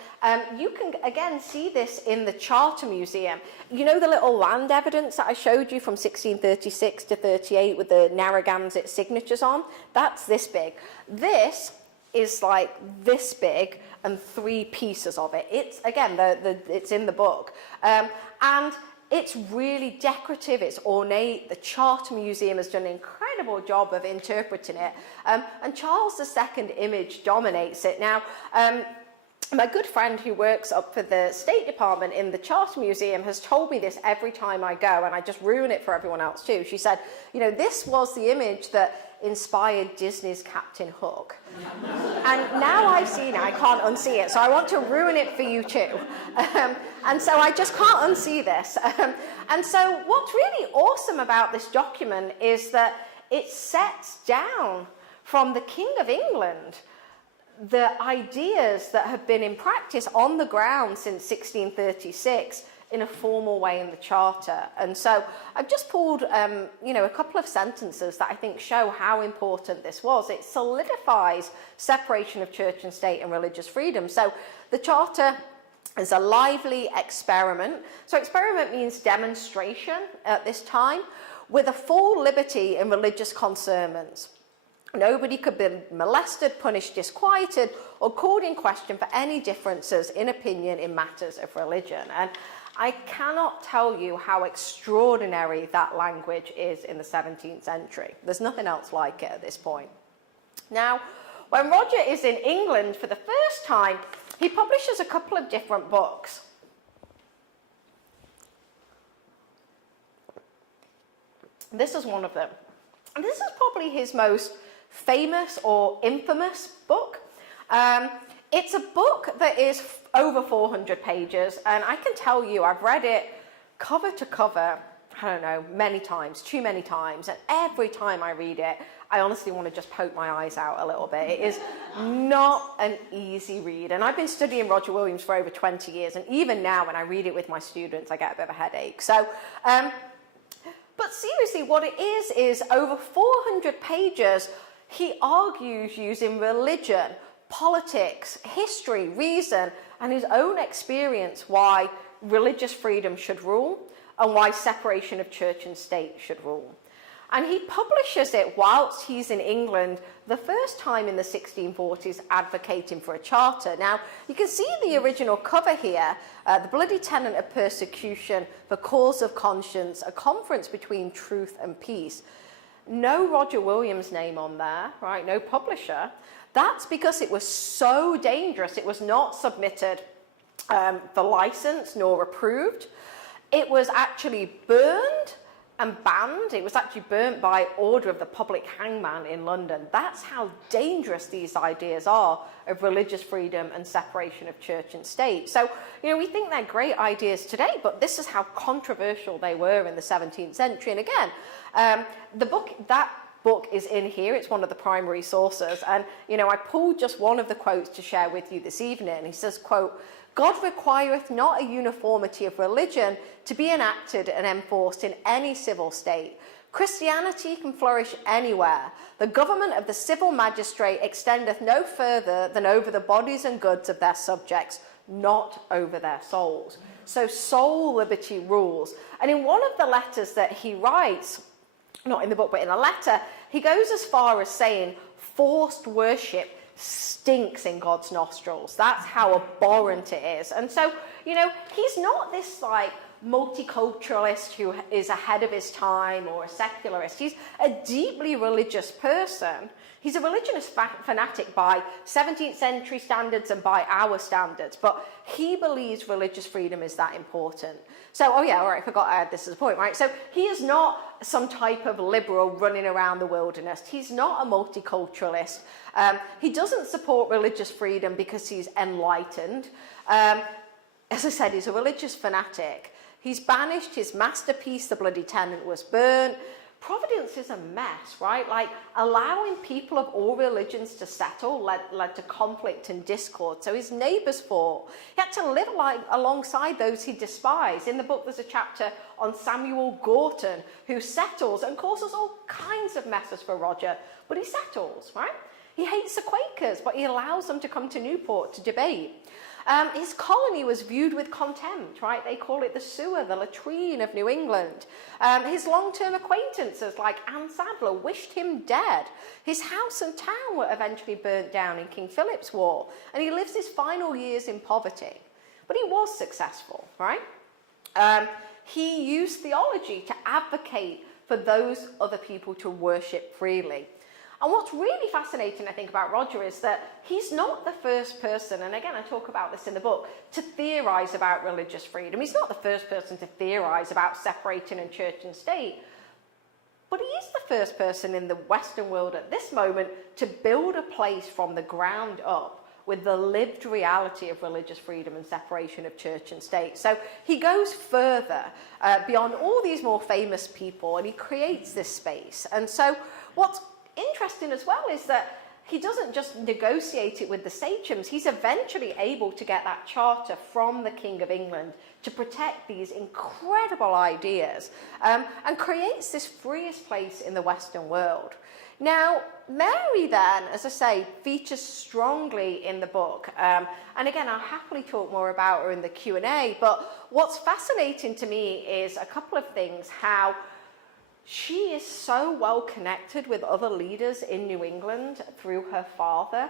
you can again see this in the Charter Museum. You know the little land evidence that I showed you from 1636 to 38 with the Narragansett signatures on? That's this big. This is like this big and 3 pieces of it. It's, again, it's in the book. And it's really decorative, it's ornate. The Charter Museum has done an incredible job of interpreting it. And Charles II image dominates it. Now, my good friend who works up for the State Department in the Charter Museum has told me this every time I go, and I just ruin it for everyone else too. She said, this was the image that inspired Disney's Captain Hook. And now I've seen it, I can't unsee it, so I want to ruin it for you too. And so I just can't unsee this. And so what's really awesome about this document is that it sets down from the King of England the ideas that have been in practice on the ground since 1636 in a formal way in the Charter. And so I've just pulled, a couple of sentences that I think show how important this was. It solidifies separation of church and state and religious freedom. So the Charter is a lively experiment. So experiment means demonstration at this time, with a full liberty in religious concernments. Nobody could be molested, punished, disquieted, or called in question for any differences in opinion in matters of religion. And I cannot tell you how extraordinary that language is in the 17th century. There's nothing else like it at this point. Now, when Roger is in England for the first time, he publishes a couple of different books. This is one of them. And this is probably his most famous or infamous book. It's a book that is over 400 pages, and I can tell you I've read it cover to cover, I don't know, many times, too many times, and every time I read it, I honestly want to just poke my eyes out a little bit. It is not an easy read, and I've been studying Roger Williams for over 20 years, and even now when I read it with my students, I get a bit of a headache. So, but seriously, what it is over 400 pages. He argues using religion, politics, history, reason, and his own experience why religious freedom should rule and why separation of church and state should rule. And he publishes it whilst he's in England, the first time in the 1640s, advocating for a charter. Now, you can see the original cover here, The Bloody Tenet of Persecution, The Cause of Conscience, a conference between truth and peace. No Roger Williams' name on there, right? No publisher. That's because it was so dangerous. It was not submitted for license nor approved. It was actually burned and banned. It was actually burnt by order of the public hangman in London. That's how dangerous these ideas are of religious freedom and separation of church and state. So, we think they're great ideas today, but this is how controversial they were in the 17th century. And again, that book is in here. It's one of the primary sources. And, I pulled just one of the quotes to share with you this evening. He says, quote, "God requireth not a uniformity of religion to be enacted and enforced in any civil state. Christianity can flourish anywhere. The government of the civil magistrate extendeth no further than over the bodies and goods of their subjects, not over their souls." So soul liberty rules. And in one of the letters that he writes, not in the book, but in a letter, he goes as far as saying forced worship stinks in God's nostrils. That's how abhorrent it is. And so, he's not this multiculturalist who is ahead of his time or a secularist. He's a deeply religious person. He's a religious fanatic by 17th century standards and by our standards, but he believes religious freedom is that important. So, I forgot I had this as a point, right? So he is not some type of liberal running around the wilderness. He's not a multiculturalist. He doesn't support religious freedom because he's enlightened. As I said, he's a religious fanatic. He's banished. His masterpiece, The Bloody Tenet, was burnt. Providence is a mess, right? Allowing people of all religions to settle led to conflict and discord. So his neighbours fought. He had to live alongside those he despised. In the book, there's a chapter on Samuel Gorton, who settles and causes all kinds of messes for Roger, but he settles, right? He hates the Quakers, but he allows them to come to Newport to debate. His colony was viewed with contempt, right? They call it the sewer, the latrine of New England. His long-term acquaintances like Anne Sadler wished him dead. His house and town were eventually burnt down in King Philip's War, and he lives his final years in poverty. But he was successful, right? He used theology to advocate for those other people to worship freely. And what's really fascinating, I think, about Roger is that he's not the first person, and again, I talk about this in the book, to theorize about religious freedom. He's not the first person to theorize about separating in church and state, but he is the first person in the Western world at this moment to build a place from the ground up with the lived reality of religious freedom and separation of church and state. So he goes further beyond all these more famous people, and he creates this space. And so what's interesting as well is that he doesn't just negotiate it with the sachems. He's eventually able to get that charter from the King of England to protect these incredible ideas, and creates this freest place in the Western world. Now, Mary then, as I say, features strongly in the book. And again, I'll happily talk more about her in the Q&A, but what's fascinating to me is a couple of things, how she is so well connected with other leaders in New England through her father.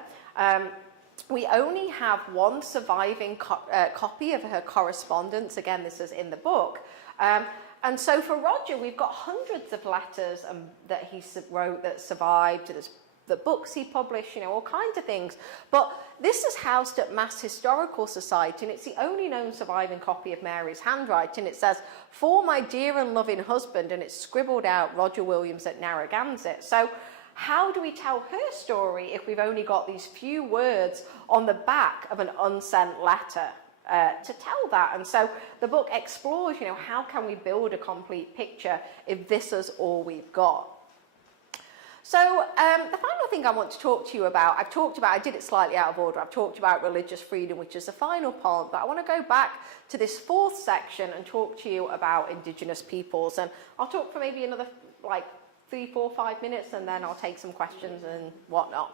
We only have one surviving copy of her correspondence. Again, this is in the book. And so for Roger, we've got hundreds of letters that he wrote that survived. There's the books he published, all kinds of things. But this is housed at Mass Historical Society, and it's the only known surviving copy of Mary's handwriting. It says, "For my dear and loving husband," and it's scribbled out Roger Williams at Narragansett. So how do we tell her story if we've only got these few words on the back of an unsent letter to tell that? And so the book explores, how can we build a complete picture if this is all we've got? So the final thing I want to talk to you about, I did it slightly out of order. I've talked about religious freedom, which is the final part, but I want to go back to this fourth section and talk to you about Indigenous peoples. And I'll talk for maybe another 3, 4, 5 minutes, and then I'll take some questions and whatnot.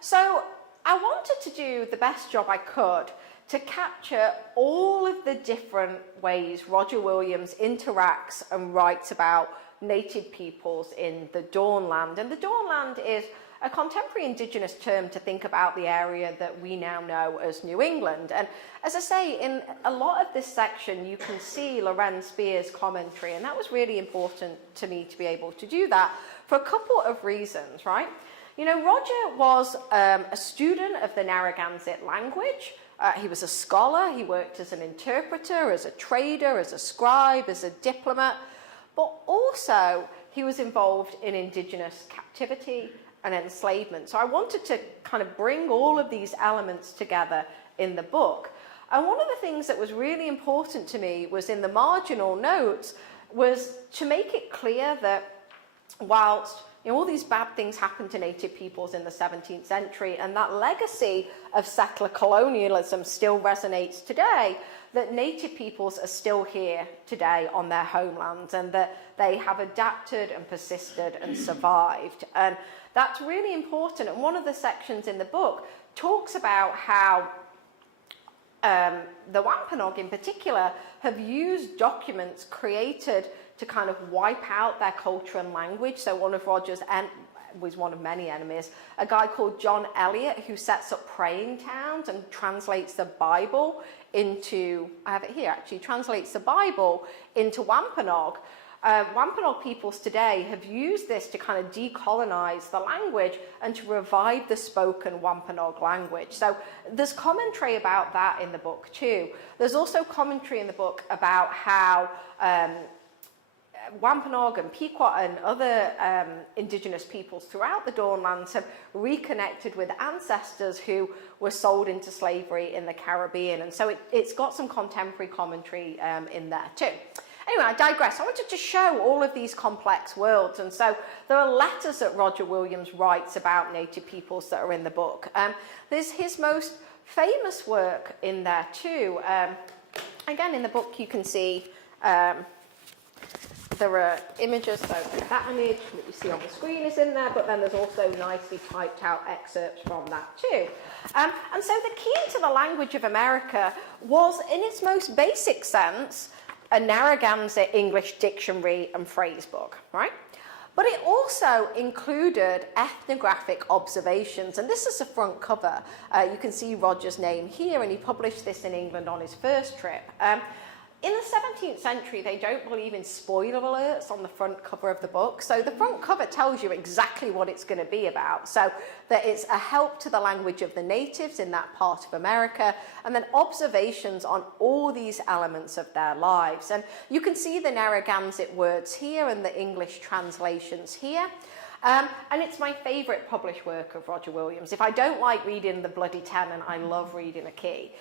So I wanted to do the best job I could to capture all of the different ways Roger Williams interacts and writes about native peoples in the Dawnland. And the Dawnland is a contemporary Indigenous term to think about the area that we now know as New England. And as I say, in a lot of this section, you can see Loren Spear's commentary, and that was really important to me to be able to do that for a couple of reasons, right? You know, Roger was a student of the Narragansett language. He was a scholar. He worked as an interpreter, as a trader, as a scribe, as a diplomat, but also he was involved in Indigenous captivity and enslavement. So I wanted to kind of bring all of these elements together in the book. And one of the things that was really important to me was in the marginal notes was to make it clear that whilst all these bad things happened to native peoples in the 17th century, and that legacy of settler colonialism still resonates today, that native peoples are still here today on their homelands, and that they have adapted and persisted and survived. And that's really important. And one of the sections in the book talks about how the Wampanoag in particular have used documents created to kind of wipe out their culture and language. So one of Roger's was one of many enemies, a guy called John Eliot, who sets up praying towns and translates the Bible into, I have it here actually, translates the Bible into Wampanoag. Wampanoag peoples today have used this to kind of decolonize the language and to revive the spoken Wampanoag language. So there's commentary about that in the book too. There's also commentary in the book about how Wampanoag and Pequot and other Indigenous peoples throughout the Dawnlands have reconnected with ancestors who were sold into slavery in the Caribbean. And so it's got some contemporary commentary in there too. Anyway, I digress. I wanted to show all of these complex worlds. And so there are letters that Roger Williams writes about native peoples that are in the book. There's his most famous work in there too. Again, in the book you can see there are images, so that image that you see on the screen is in there, but then there's also nicely typed out excerpts from that too. And so the key to the language of America was, in its most basic sense, a Narragansett English dictionary and phrase book, right? But it also included ethnographic observations, and this is the front cover. You can see Roger's name here, and he published this in England on his first trip. In the 17th century, they don't believe in spoiler alerts on the front cover of the book. So the front cover tells you exactly what it's going to be about. So that it's a help to the language of the natives in that part of America, and then observations on all these elements of their lives. And you can see the Narragansett words here and the English translations here. And it's my favourite published work of Roger Williams. If I don't like reading the bloody tenon, I love reading a key.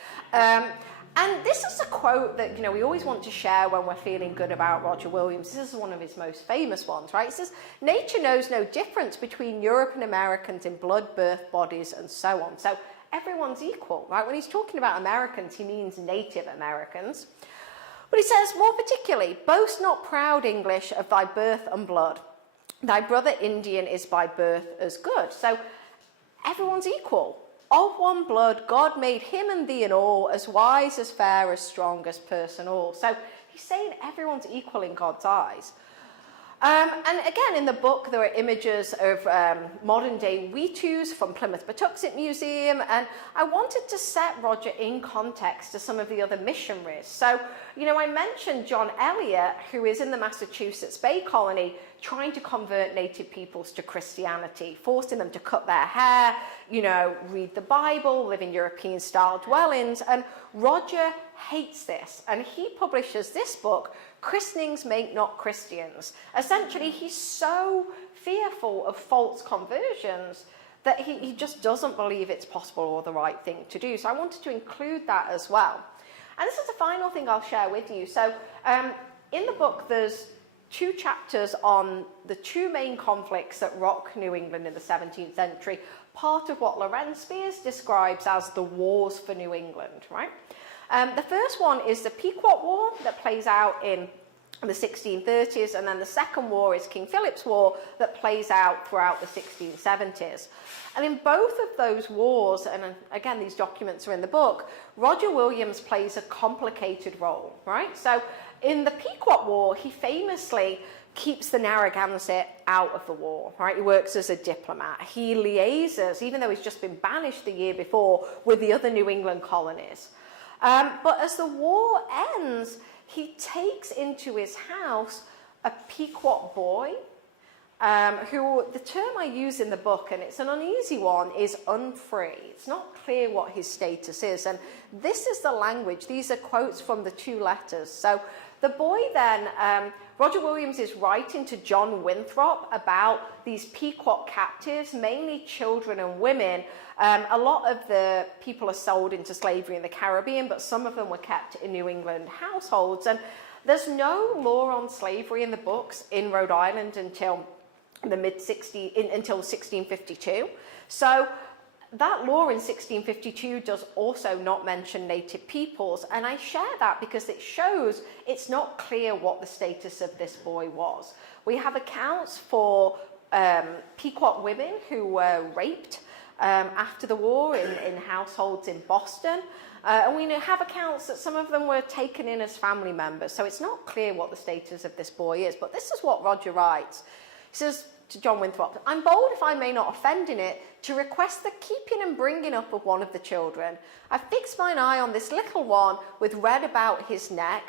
And this is a quote that, we always want to share when we're feeling good about Roger Williams. This is one of his most famous ones, right? It says, nature knows no difference between European Americans in blood, birth, bodies, and so on. So everyone's equal, right? When he's talking about Americans, he means Native Americans. But he says, more particularly, boast not proud English of thy birth and blood. Thy brother Indian is by birth as good. So everyone's equal. Of one blood, God made him and thee and all, as wise, as fair, as strong, as person all. So he's saying everyone's equal in God's eyes. And again, in the book, there are images of modern-day Weetus from Plymouth Patuxent Museum, and I wanted to set Roger in context to some of the other missionaries. So, I mentioned John Eliot, who is in the Massachusetts Bay Colony, trying to convert native peoples to Christianity, forcing them to cut their hair, read the Bible, live in European-style dwellings, and Roger hates this, and he publishes this book, Christenings Make Not Christians. Essentially, he's so fearful of false conversions that he just doesn't believe it's possible or the right thing to do. So I wanted to include that as well. And this is the final thing I'll share with you. So in the book, there's 2 chapters on the 2 main conflicts that rock New England in the 17th century, part of what Loren Spears describes as the wars for New England, right? The first one is the Pequot War that plays out in the 1630s, and then the second war is King Philip's War that plays out throughout the 1670s. And in both of those wars, and again, these documents are in the book, Roger Williams plays a complicated role, right? So in the Pequot War, he famously keeps the Narragansett out of the war, right? He works as a diplomat. He liaises, even though he's just been banished the year before, with the other New England colonies. But as the war ends, he takes into his house a Pequot boy, who, the term I use in the book, and it's an uneasy one, is unfree. It's not clear what his status is. And this is the language. These are quotes from the 2 letters. So the boy then, Roger Williams is writing to John Winthrop about these Pequot captives, mainly children and women. A lot of the people are sold into slavery in the Caribbean, but some of them were kept in New England households. And there's no law on slavery in the books in Rhode Island until the until 1652. So that law in 1652 does also not mention native peoples, and I share that because it shows it's not clear what the status of this boy was. We have accounts for Pequot women who were raped after the war in households in Boston, and we have accounts that some of them were taken in as family members, so it's not clear what the status of this boy is. But this is what Roger writes. He says to John Winthrop, "I'm bold, if I may not offend in it, to request the keeping and bringing up of one of the children. I fixed mine eye on this little one with red about his neck."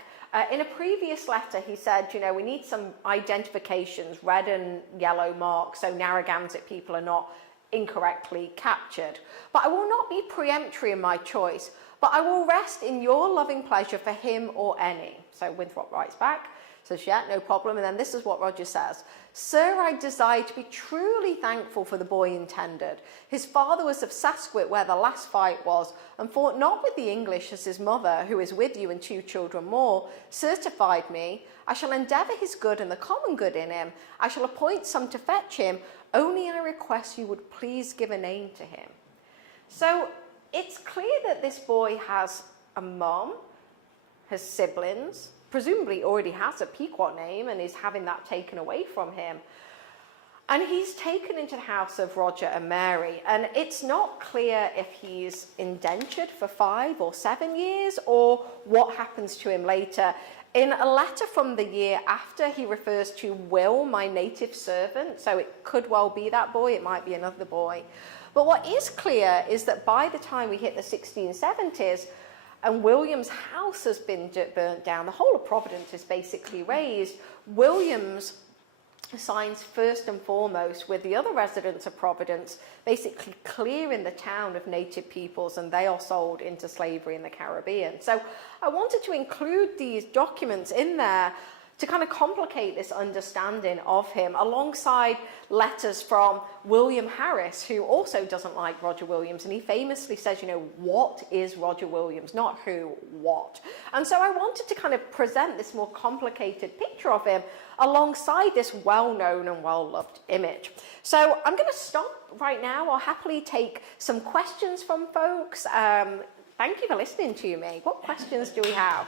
In a previous letter, he said, you know, we need some identifications, red and yellow marks, so Narragansett people are not incorrectly captured. "But I will not be peremptory in my choice, but I will rest in your loving pleasure for him or any." So Winthrop writes back, says, yeah, no problem. And then this is what Roger says. "Sir, I desire to be truly thankful for the boy intended. His father was of Sasquat, where the last fight was, and fought not with the English, as his mother, who is with you and 2 children more, certified me. I shall endeavour his good and the common good in him. I shall appoint some to fetch him. Only I request you would please give a name to him." So it's clear that this boy has a mum, has siblings, presumably already has a Pequot name and is having that taken away from him. And he's taken into the house of Roger and Mary. And it's not clear if he's indentured for 5 or 7 years or what happens to him later. In a letter from the year after, he refers to Will, my native servant. So it could well be that boy. It might be another boy. But what is clear is that by the time we hit the 1670s, and William's house has been burnt down, the whole of Providence is basically razed, Williams signs first and foremost with the other residents of Providence, basically clearing the town of native peoples, and they are sold into slavery in the Caribbean. So I wanted to include these documents in there to kind of complicate this understanding of him, alongside letters from William Harris, who also doesn't like Roger Williams, and he famously says, you know, what is Roger Williams? Not who, what. And so I wanted to kind of present this more complicated picture of him alongside this well-known and well-loved image. So I'm going to stop right now. I'll happily take some questions from folks. Thank you for listening to me. What questions do we have?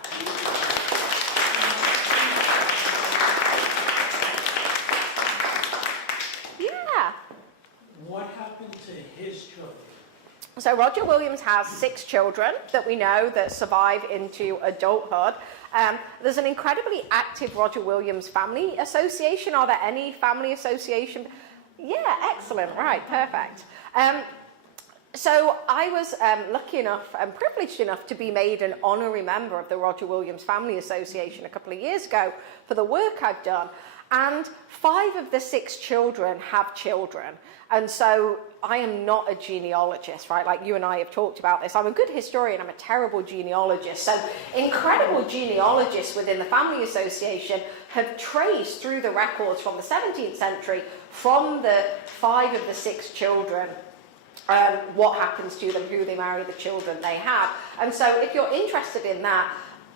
What happened to his children? So Roger Williams has 6 children that we know that survive into adulthood. There's an incredibly active Roger Williams family association. Are there any family association? Yeah, excellent. Right, perfect. So I was lucky enough and privileged enough to be made an honorary member of the Roger Williams Family Association a couple of years ago for the work I've done. And 5 of the 6 children have children. And so I am not a genealogist, right? Like you and I have talked about this. I'm a good historian. I'm a terrible genealogist. So incredible genealogists within the Family Association have traced through the records from the 17th century from the 5 of the 6 children what happens to them, who they marry, the children they have. And so if you're interested in that,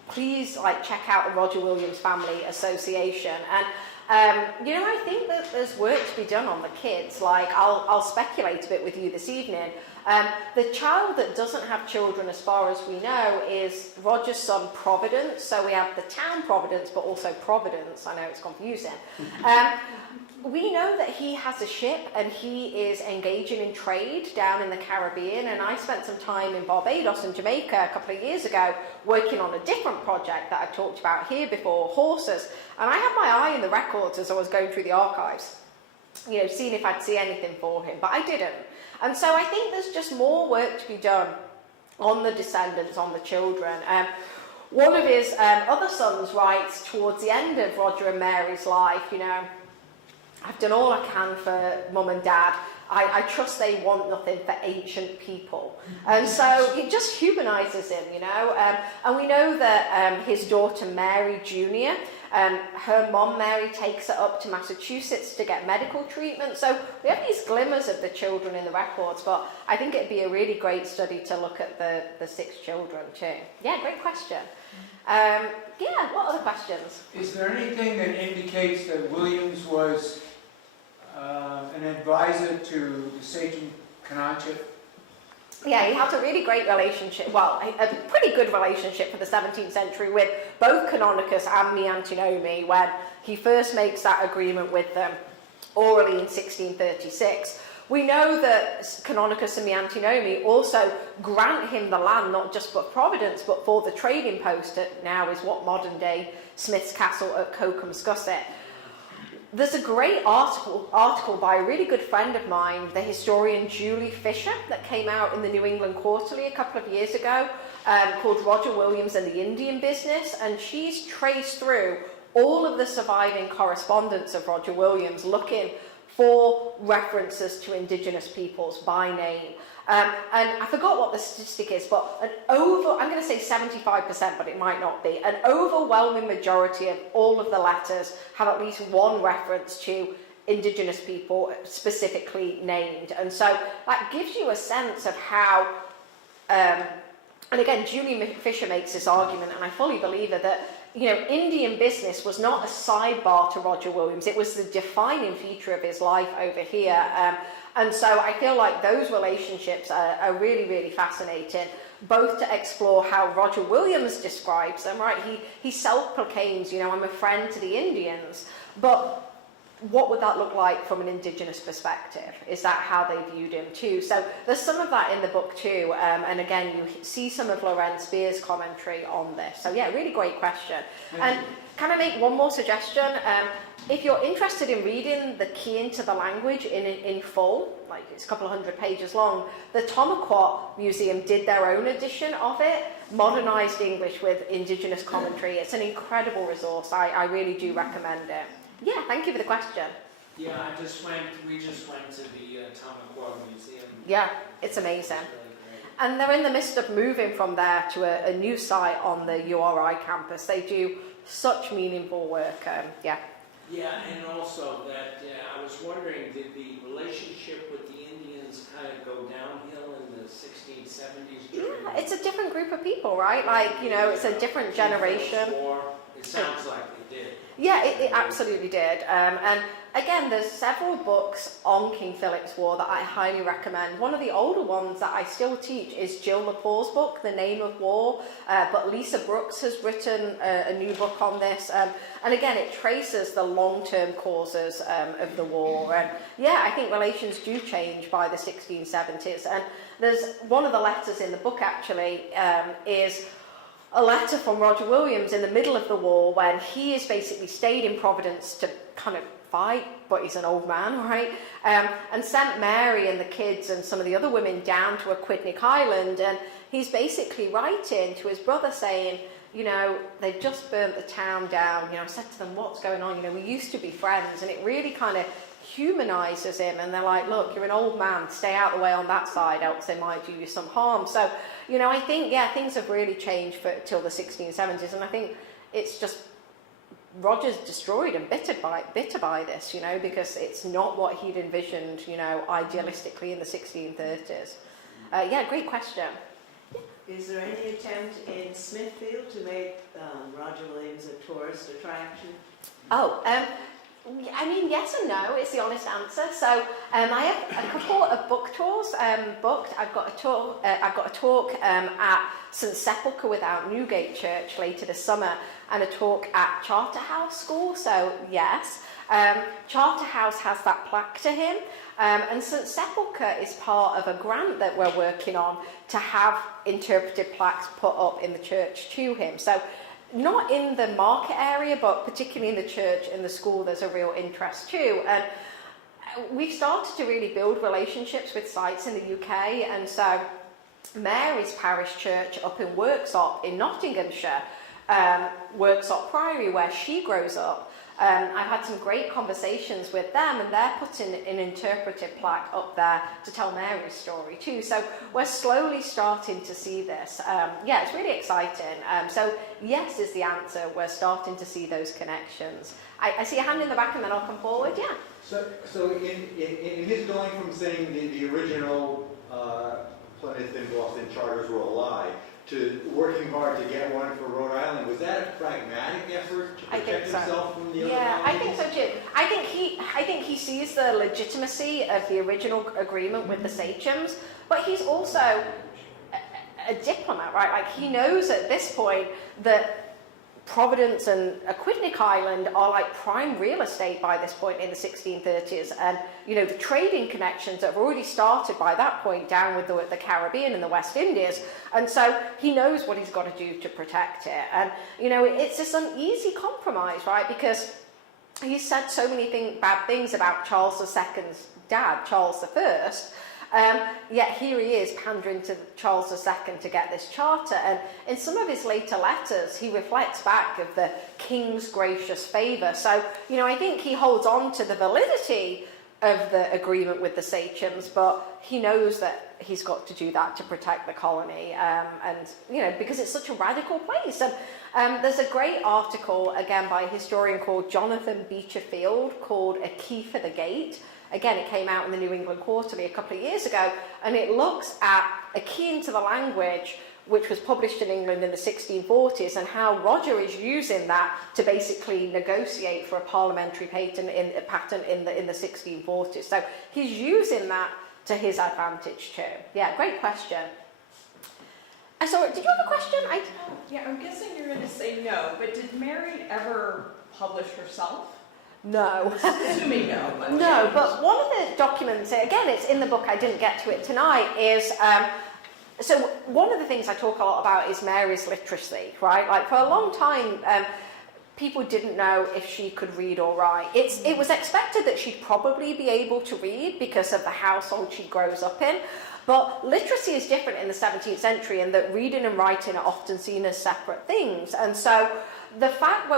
please check out the Roger Williams Family Association. And you know, I think that there's work to be done on the kids. I'll speculate a bit with you this evening. The child that doesn't have children, as far as we know, is Roger's son Providence. So we have the town Providence, but also Providence. I know it's confusing. We know that he has a ship and he is engaging in trade down in the Caribbean, and I spent some time in Barbados and Jamaica a couple of years ago working on a different project that I've talked about here before, horses, and I had my eye in the records as I was going through the archives, you know, seeing if I'd see anything for him, but I didn't. And so I think there's just more work to be done on the descendants, on the children. One of his other sons writes towards the end of Roger and Mary's life, you know, I've done all I can for mum and dad. I trust they want nothing for ancient people. And so it just humanises him, you know. And we know that his daughter Mary Jr., her mom Mary takes her up to Massachusetts to get medical treatment. So we have these glimmers of the children in the records, but I think it'd be a really great study to look at the 6 children too. Yeah, great question. Yeah, what other questions? Is there anything that indicates that Williams was an advisor to the Satan Canonship? Yeah, he had a really great relationship, well, a pretty good relationship for the 17th century with both Canonicus and me Antinomi when he first makes that agreement with them orally in 1636. We know that Canonicus and me Antinomi also grant him the land, not just for Providence, but for the trading post that now is what modern day Smith's Castle at Cochamscusset. There's a great article by a really good friend of mine, the historian Julie Fisher, that came out in the New England Quarterly a couple of years ago, called Roger Williams and the Indian Business, and she's traced through all of the surviving correspondence of Roger Williams looking for references to indigenous peoples by name. And I forgot what the statistic is, but I'm going to say 75%, but it might not be. An overwhelming majority of all of the letters have at least one reference to indigenous people specifically named. And so that gives you a sense of how, and again, Julie Fisher makes this argument, and I fully believe it, that you know, Indian business was not a sidebar to Roger Williams. It was the defining feature of his life over here. And so I feel like those relationships are really, really fascinating, both to explore how Roger Williams describes them, right? He self-proclaims, you know, I'm a friend to the Indians, but what would that look like from an indigenous perspective? Is that how they viewed him too? So there's some of that in the book too. And again, you see some of Lorenz Spear's commentary on this. So yeah, really great question. And can I make one more suggestion? If you're interested in reading the key into the language in full, like it's a couple of 100 pages long, the Tomaquat Museum did their own edition of it, modernized English with indigenous commentary. It's an incredible resource. I really do recommend it. Yeah, thank you for the question. Yeah, we just went to the Tomaquat Museum. Yeah, it's amazing. It's really great. And they're in the midst of moving from there to a new site on the URI campus. They do such meaningful work. Yeah. Yeah, and also that I was wondering, did the relationship with the Indians kind of go downhill in the 1670s? Yeah, it's a different group of people, right? Like, you know, it's a different generation. It sounds like they did. Yeah, it absolutely did. And again, there's several books on King Philip's War that I highly recommend. One of the older ones that I still teach is Jill Lepore's book, The Name of War. But Lisa Brooks has written a new book on this. And again, it traces the long-term causes of the war. And yeah, I think relations do change by the 1670s. And there's one of the letters in the book actually is a letter from Roger Williams in the middle of the war when he has basically stayed in Providence to kind of fight, but he's an old man, right? And sent Mary and the kids and some of the other women down to Aquidneck Island, and he's basically writing to his brother saying, you know, they've just burnt the town down. You know, I said to them, what's going on? You know, we used to be friends, and it really kind of humanizes him, and they're like, look, you're an old man, stay out the way on that side, else they might do you some harm. So, you know, I think, yeah, things have really changed till the 1670s, and I think it's just Roger's destroyed and bitter by this, you know, because it's not what he'd envisioned, you know, idealistically in the 1630s. Yeah, great question. Is there any attempt in Smithfield to make Roger Williams a tourist attraction? Oh, I mean, yes and no is the honest answer. So I have a couple of book tours booked. I've got a talk at St Sepulchre without Newgate Church later this summer, and a talk at Charterhouse School. So yes, Charterhouse has that plaque to him, and St Sepulchre is part of a grant that we're working on to have interpretive plaques put up in the church to him. So not in the market area, but particularly in the church and the school, there's a real interest too. And we've started to really build relationships with sites in the UK, and so Mary's Parish Church up in Worksop in Nottinghamshire, Worksop Priory, where she grows up, I've had some great conversations with them, and they're putting an interpretive plaque up there to tell Mary's story too. So we're slowly starting to see this. Yeah, it's really exciting. So yes is the answer. We're starting to see those connections. I see a hand in the back, and then I'll come forward. Yeah. So in his going from saying the original Plymouth and Boston charters were a lie to working hard to get one for Rhode Island, was that a pragmatic effort to protect himself from the other Yeah, I think colonies? so too. I think he sees the legitimacy of the original agreement with the sachems, but he's also a diplomat, right? Like, he knows at this point that Providence and Aquidneck Island are like prime real estate by this point in the 1630s, and you know the trading connections that have already started by that point down with the Caribbean and the West Indies, and so he knows what he's got to do to protect it. And you know it's this uneasy compromise, right? Because he's said so many bad things about Charles II's dad, Charles I. Yet here he is pandering to Charles II to get this charter, and in some of his later letters he reflects back of the king's gracious favour. So, you know, I think he holds on to the validity of the agreement with the sachems, but he knows that he's got to do that to protect the colony, and, you know, because it's such a radical place. And there's a great article, again, by a historian called Jonathan Beecherfield called A Key for the Gate. Again, it came out in the New England Quarterly a couple of years ago, and it looks at A Key into the Language, which was published in England in the 1640s, and how Roger is using that to basically negotiate for a parliamentary patent in the 1640s. So he's using that to his advantage too. Yeah, great question. So, did you have a question? Yeah, I'm guessing you're going to say no, but did Mary ever publish herself? No. Assuming no. But No, but one of the documents, again, it's in the book, I didn't get to it tonight, is, so one of the things I talk a lot about is Mary's literacy, right? Like, for a long time, people didn't know if she could read or write. It was expected that she'd probably be able to read because of the household she grows up in, but literacy is different in the 17th century in that reading and writing are often seen as separate things. And so the fact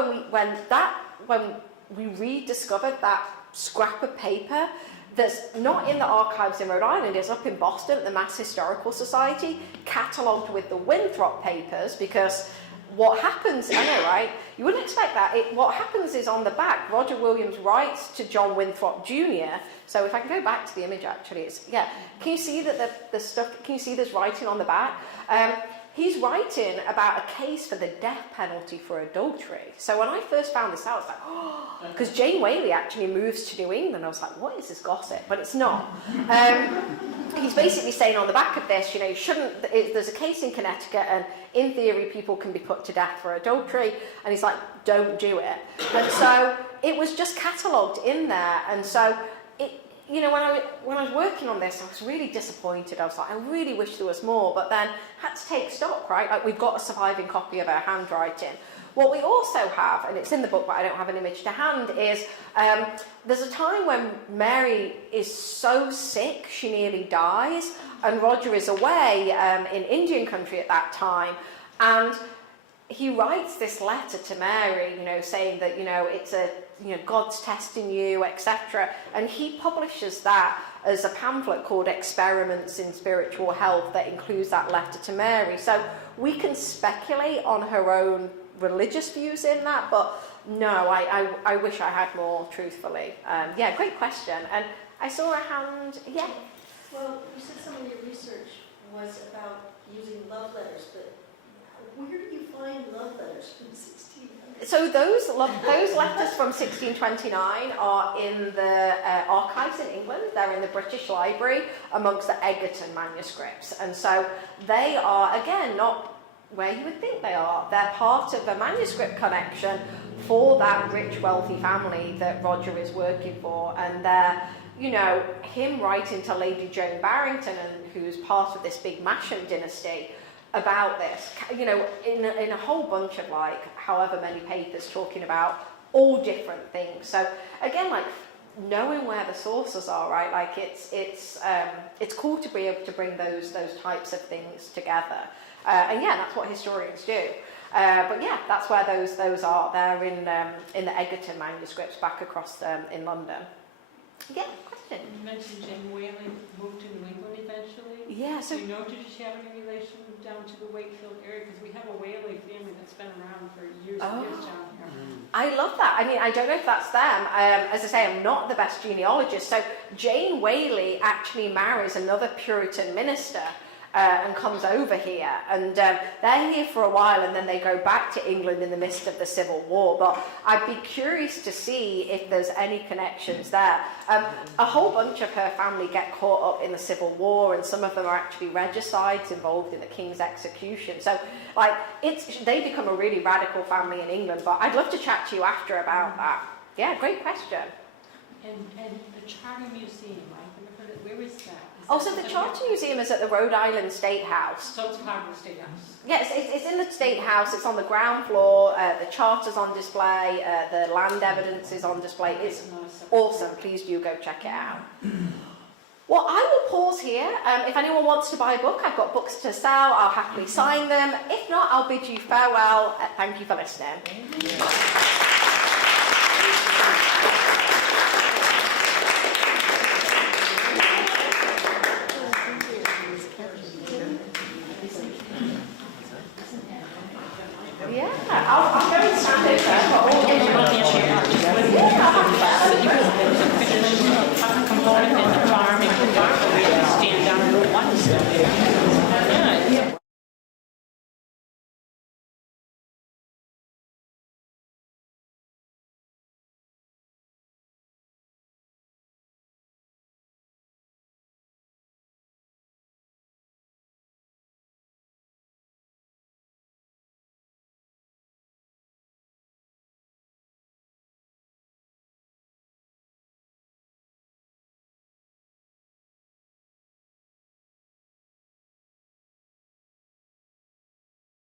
when we rediscovered that scrap of paper that's not in the archives in Rhode Island, it's up in Boston at the Mass Historical Society, catalogued with the Winthrop papers, because what happens, I know, right? You wouldn't expect that. What happens is on the back, Roger Williams writes to John Winthrop Jr. So if I can go back to the image, actually, can you see that the stuff, can you see this writing on the back? He's writing about a case for the death penalty for adultery. So when I first found this out, I was like, oh, because Jane Whaley actually moves to New England. I was like, what is this gossip? But it's not. He's basically saying on the back of this, you know, there's a case in Connecticut, and in theory, people can be put to death for adultery. And he's like, don't do it. And so it was just catalogued in there. And so you know, when I was working on this, I was really disappointed. I was like, I really wish there was more, but then had to take stock, right? Like, we've got a surviving copy of her handwriting. What we also have, and it's in the book, but I don't have an image to hand, is there's a time when Mary is so sick, she nearly dies, and Roger is away in Indian country at that time, and he writes this letter to Mary, you know, saying that, you know, it's God's testing you, etc. And he publishes that as a pamphlet called Experiments in Spiritual Health that includes that letter to Mary. So we can speculate on her own religious views in that, but no, I wish I had more, truthfully. Yeah, great question. And I saw a hand, yeah. Well, you said some of your research was about using love letters, but where do you find love letters from 1600? So those letters from 1629 are in the archives in England. They're in the British Library amongst the Egerton manuscripts. And so they are, again, not where you would think they are. They're part of a manuscript collection for that rich, wealthy family that Roger is working for, and they're, you know, him writing to Lady Joan Barrington, and who's part of this big Masham dynasty, about this, you know, in a whole bunch of, like, however many papers talking about all different things. So again, like, knowing where the sources are, right? Like, it's cool to be able to bring those types of things together. And yeah, that's what historians do. But yeah, that's where those are. They're in the Egerton manuscripts back across in London. Yeah, question. You mentioned Jane Whaley moved to New England eventually. Yeah, so Do you know, did she have any relation down to the Wakefield area? Because we have a Whaley family that's been around for years and years down here. I love that. I mean, I don't know if that's them. As I say, I'm not the best genealogist. So Jane Whaley actually marries another Puritan minister and comes over here. And they're here for a while, and then they go back to England in the midst of the Civil War. But I'd be curious to see if there's any connections there. A whole bunch of her family get caught up in the Civil War, and some of them are actually regicides involved in the King's execution. So, like, they become a really radical family in England. But I'd love to chat to you after about that. Yeah, great question. And the Charter Museum, I've never heard it. Where is that? Oh, so the Charter Museum is at the Rhode Island State House. So it's part of the State House. Yes, it's in the State House. It's on the ground floor. The charter's on display. The land evidence is on display. It's awesome. Please do go check it out. Well, I will pause here. If anyone wants to buy a book, I've got books to sell. I'll happily sign them. If not, I'll bid you farewell. Thank you for listening.